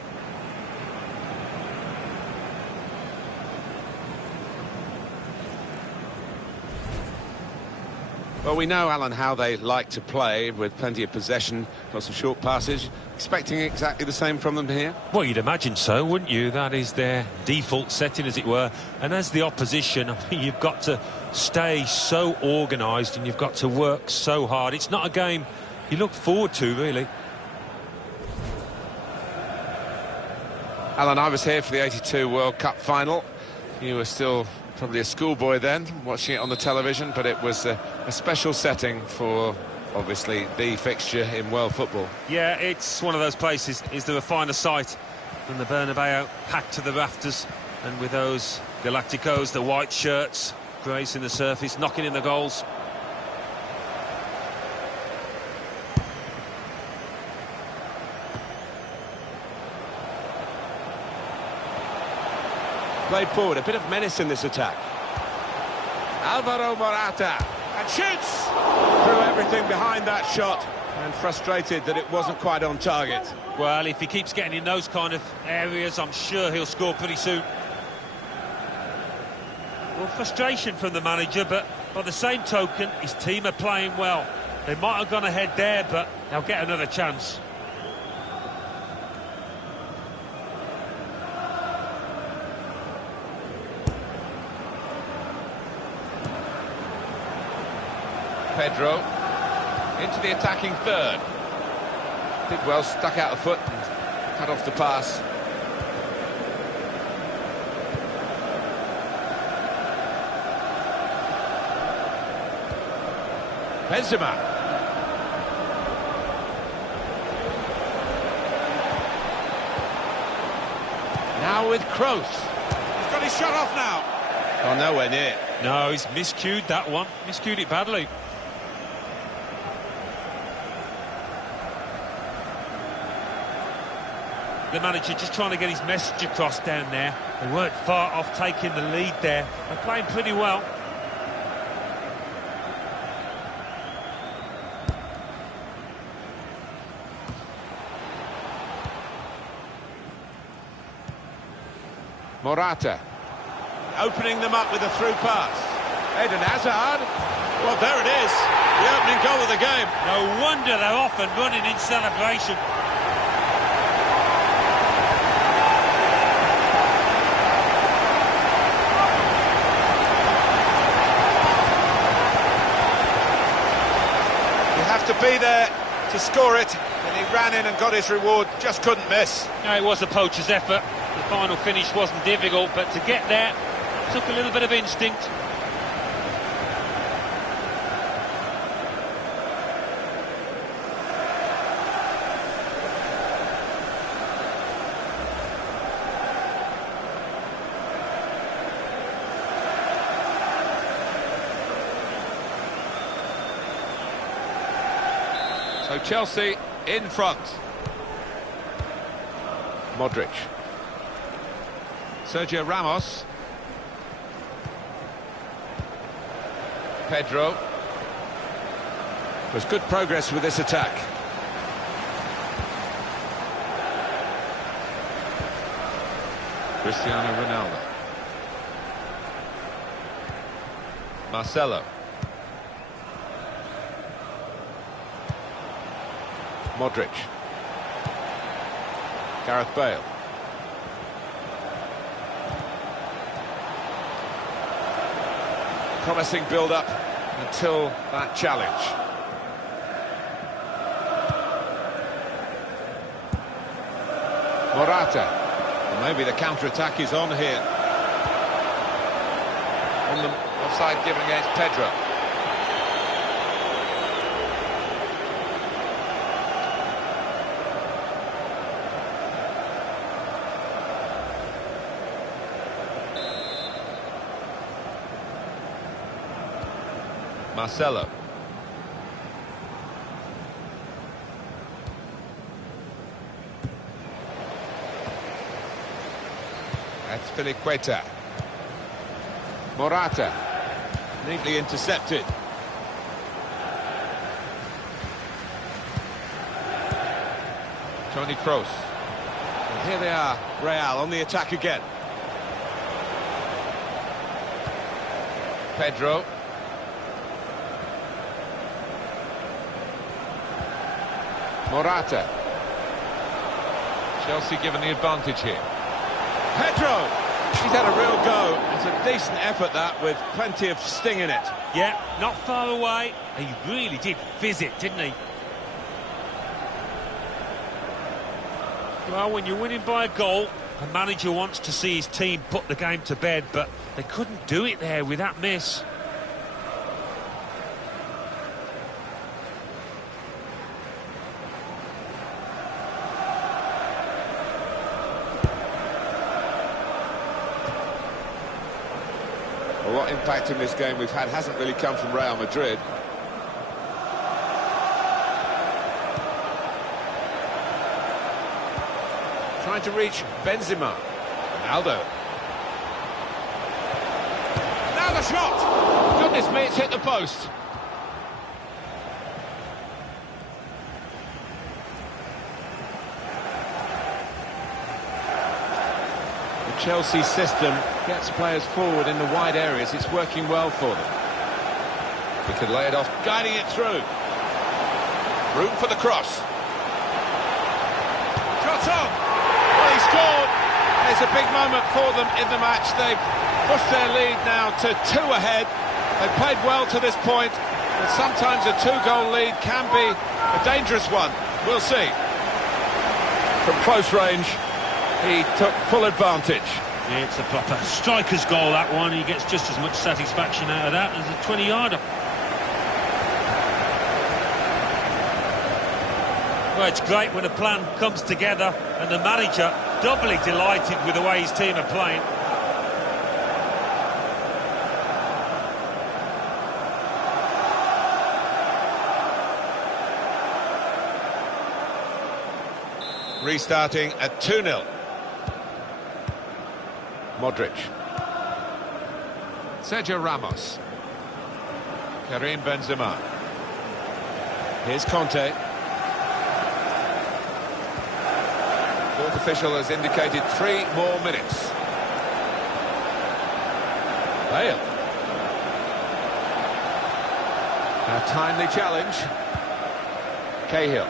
Well, Well, we know, Alan, how they like to play, with plenty of possession, lots of short passes. Expecting exactly the same from them here? Well, you'd imagine so, wouldn't you? That is their default setting, as it were. And as the opposition, I mean, you've got to stay so organised and you've got to work so hard. It's not a game you look forward to, really. Alan, I was here for the '82 World Cup final. You were still probably a schoolboy then, watching it on the television, but it was a special setting for, obviously, the fixture in world football. Yeah, it's one of those places. Is there a finer sight than the Bernabeu packed to the rafters, and with those Galacticos, the white shirts, gracing the surface, knocking in the goals. Played forward, a bit of menace in this attack. Alvaro Morata, and shoots! Threw everything behind that shot, and frustrated that it wasn't quite on target. Well, if he keeps getting in those kind of areas, I'm sure he'll score pretty soon. Well, frustration from the manager, but by the same token, his team are playing well. They might have gone ahead there, but they'll get another chance. Pedro into the attacking third. Did well, stuck out the foot and cut off the pass. Benzema. Now with Kroos. He's got his shot off now. Oh, nowhere near. No, he's miscued that one. Miscued it badly. The manager just trying to get his message across down there. They weren't far off taking the lead there. They're playing pretty well. Morata. Opening them up with a through pass. Eden Hazard. Well, there it is. The opening goal of the game. No wonder they're off and running in celebration. To be there to score it, and he ran in and got his reward, just couldn't miss. No, it was a poacher's effort. The final finish wasn't difficult, but to get there took a little bit of instinct. So Chelsea in front. Modric. Sergio Ramos. Pedro. There's good progress with this attack. Cristiano Ronaldo. Marcelo. Modric. Gareth Bale. Promising build-up until that challenge. Morata. Well, maybe the counter-attack is on here. On the offside given against Pedro. Marcelo. That's Filiqueta. Morata. Neatly intercepted. Toni Kroos. And here they are, Real on the attack again. Morata. Chelsea given the advantage here. Pedro! He's had a real go. It's a decent effort, that, with plenty of sting in it. Yeah, not far away. He really did fizz it, didn't he? Well, when you're winning by a goal, a manager wants to see his team put the game to bed, but they couldn't do it there with that miss. Well, what impact in this game we've had hasn't really come from Real Madrid. Trying to reach Benzema. Ronaldo. Now the shot! Goodness me, it's hit the post. The Chelsea system gets players forward in the wide areas. It's working well for them. He could lay it off, guiding it through. Room for the cross. Shot on! Well, he scored. It's a big moment for them in the match. They've pushed their lead now to 2 ahead. They've played well to this point, but sometimes a 2-goal lead can be a dangerous one. We'll see. From close range, he took full advantage. Yeah, it's a proper striker's goal, that one. He gets just as much satisfaction out of that as a 20-yarder. Well, it's great when a plan comes together and the manager doubly delighted with the way his team are playing. Restarting at 2-0. Modric. Sergio Ramos. Karim Benzema. Here's Conte. Fourth official has indicated 3 more minutes. Bale. A timely challenge. Cahill.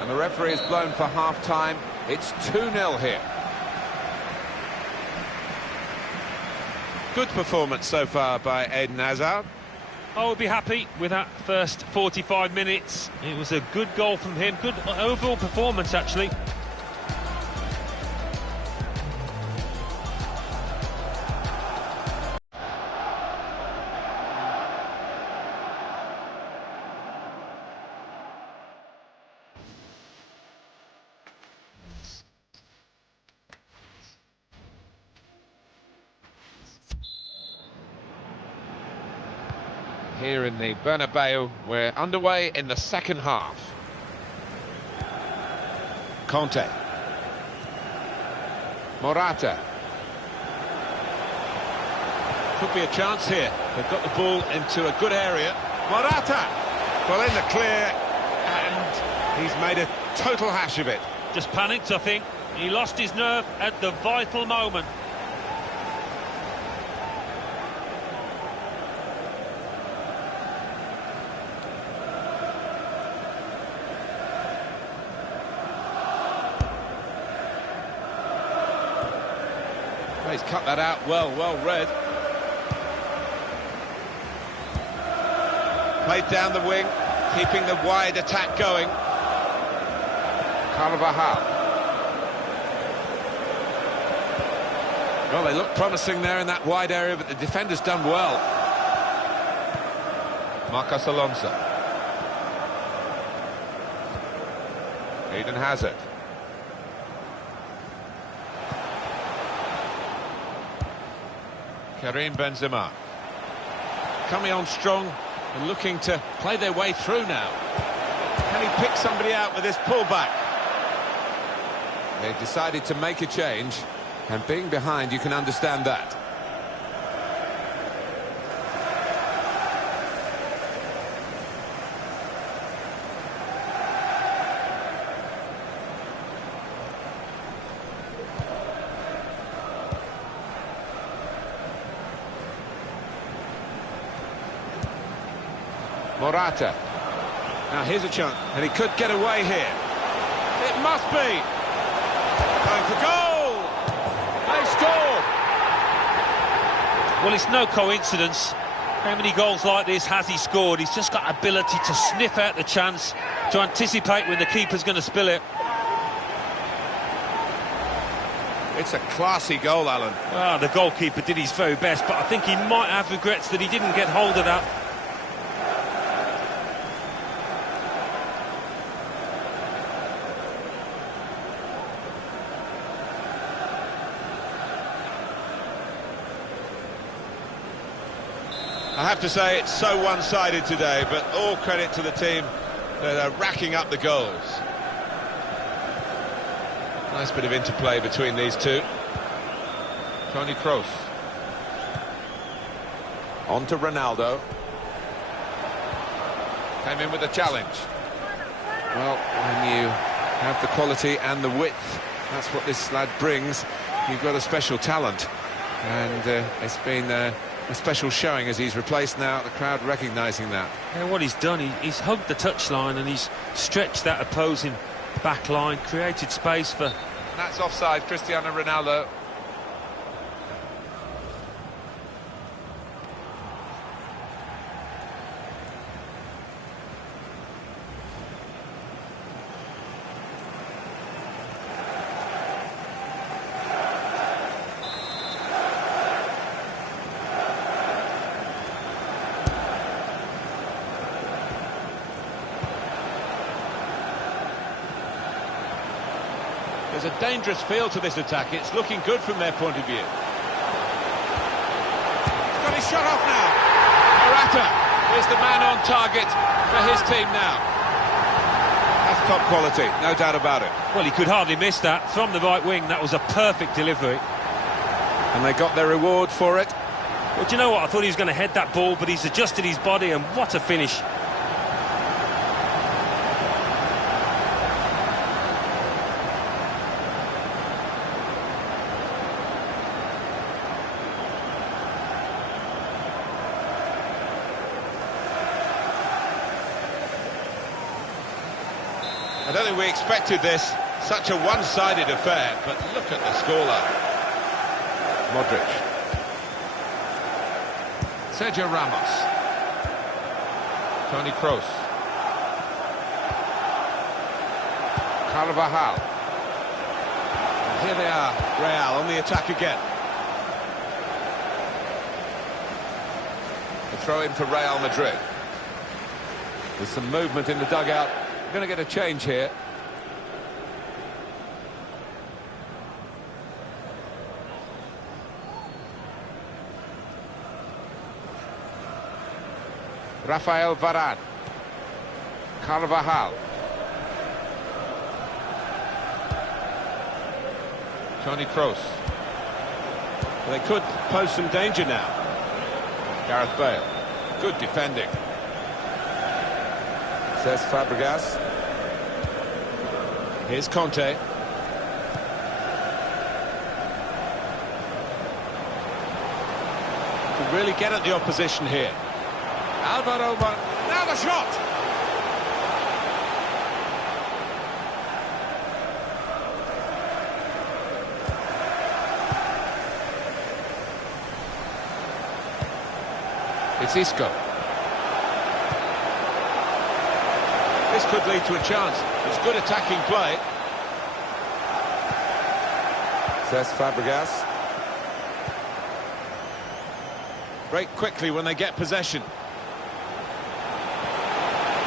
And the referee has blown for half-time. It's 2-0 here. Good performance so far by Eden Hazard. I would be happy with that first 45 minutes. It was a good goal from him. Good overall performance, actually. Here in the Bernabeu, we're underway in the second half. Conte. Morata. Could be a chance here. They've got the ball into a good area. Morata! Well, in the clear, and he's made a total hash of it. Just panicked, I think. He lost his nerve at the vital moment. He's cut that out well read. Played down the wing, keeping the wide attack going. Carvajal. Well, they look promising there in that wide area, but the defender's done well. Marcos Alonso. Eden Hazard. Karim Benzema. Coming on strong and looking to play their way through now. Can he pick somebody out with this pullback? They decided to make a change, and being behind, you can understand that. Morata. Now here's a chance, and he could get away here. It must be. Going for goal! They scored! Well, it's no coincidence. How many goals like this has he scored? He's just got ability to sniff out the chance, to anticipate when the keeper's going to spill it. It's a classy goal, Alan. Ah, the goalkeeper did his very best, but I think he might have regrets that he didn't get hold of that. I have to say it's so one-sided today, but all credit to the team that are racking up the goals. Nice bit of interplay between these two. Toni Kroos. On to Ronaldo. Came in with a challenge. Well, when you have the quality and the width, that's what this lad brings. You've got a special talent. And it's been a special showing as he's replaced now, the crowd recognising that. And what he's done, he's hugged the touchline and he's stretched that opposing back line, created space for... And that's offside, Cristiano Ronaldo. There's a dangerous feel to this attack. It's looking good from their point of view. He's got his shot off now. Morata is the man on target for his team now. That's top quality, no doubt about it. Well, he could hardly miss that. From the right wing, that was a perfect delivery. And they got their reward for it. Well, do you know what? I thought he was going to head that ball, but he's adjusted his body, and what a finish. I don't think we expected this, such a one-sided affair, but look at the scoreline. Modric. Sergio Ramos. Toni Kroos. Carvajal. And here they are, Real on the attack again. The throw in for Real Madrid. There's some movement in the dugout. Going to get a change here. Rafael Varane. Carvajal. Toni Kroos. They could pose some danger now. Gareth Bale. Good defending. Says Fabregas. Here's Conte. Could really get at the opposition here. Alvaro, now the shot! It's Isco. This could lead to a chance. It's good attacking play. Says Fabregas. Break quickly when they get possession.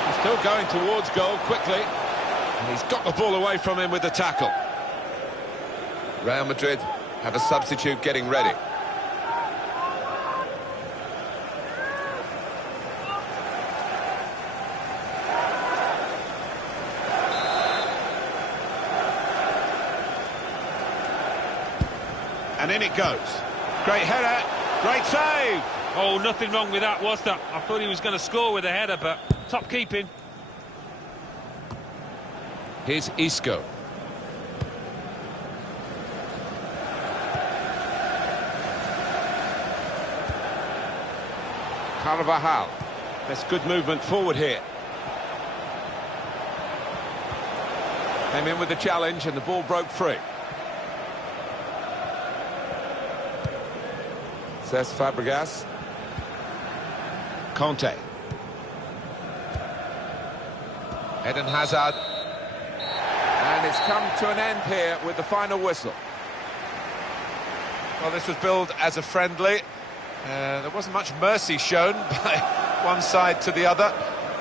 He's still going towards goal quickly. And he's got the ball away from him with the tackle. Real Madrid have a substitute getting ready. And in it goes. Great header, great save. Oh, nothing wrong with that, was there? I thought he was going to score with a header, but top keeping. Here's Isco. Carvajal. There's good movement forward here. Came in with the challenge and the ball broke free. Cesc Fabregas. Conte. Eden Hazard. And it's come to an end here with the final whistle. Well, this was billed as a friendly. There wasn't much mercy shown by one side to the other,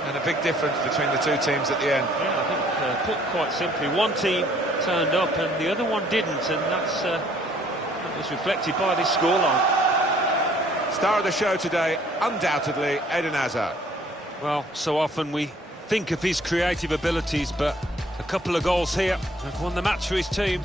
and a big difference between the two teams at the end. Yeah, I think, put quite simply, one team turned up and the other one didn't, and that was reflected by this scoreline. Star of the show today, undoubtedly, Eden Hazard. Well, so often we think of his creative abilities, but a couple of goals here have won the match for his team.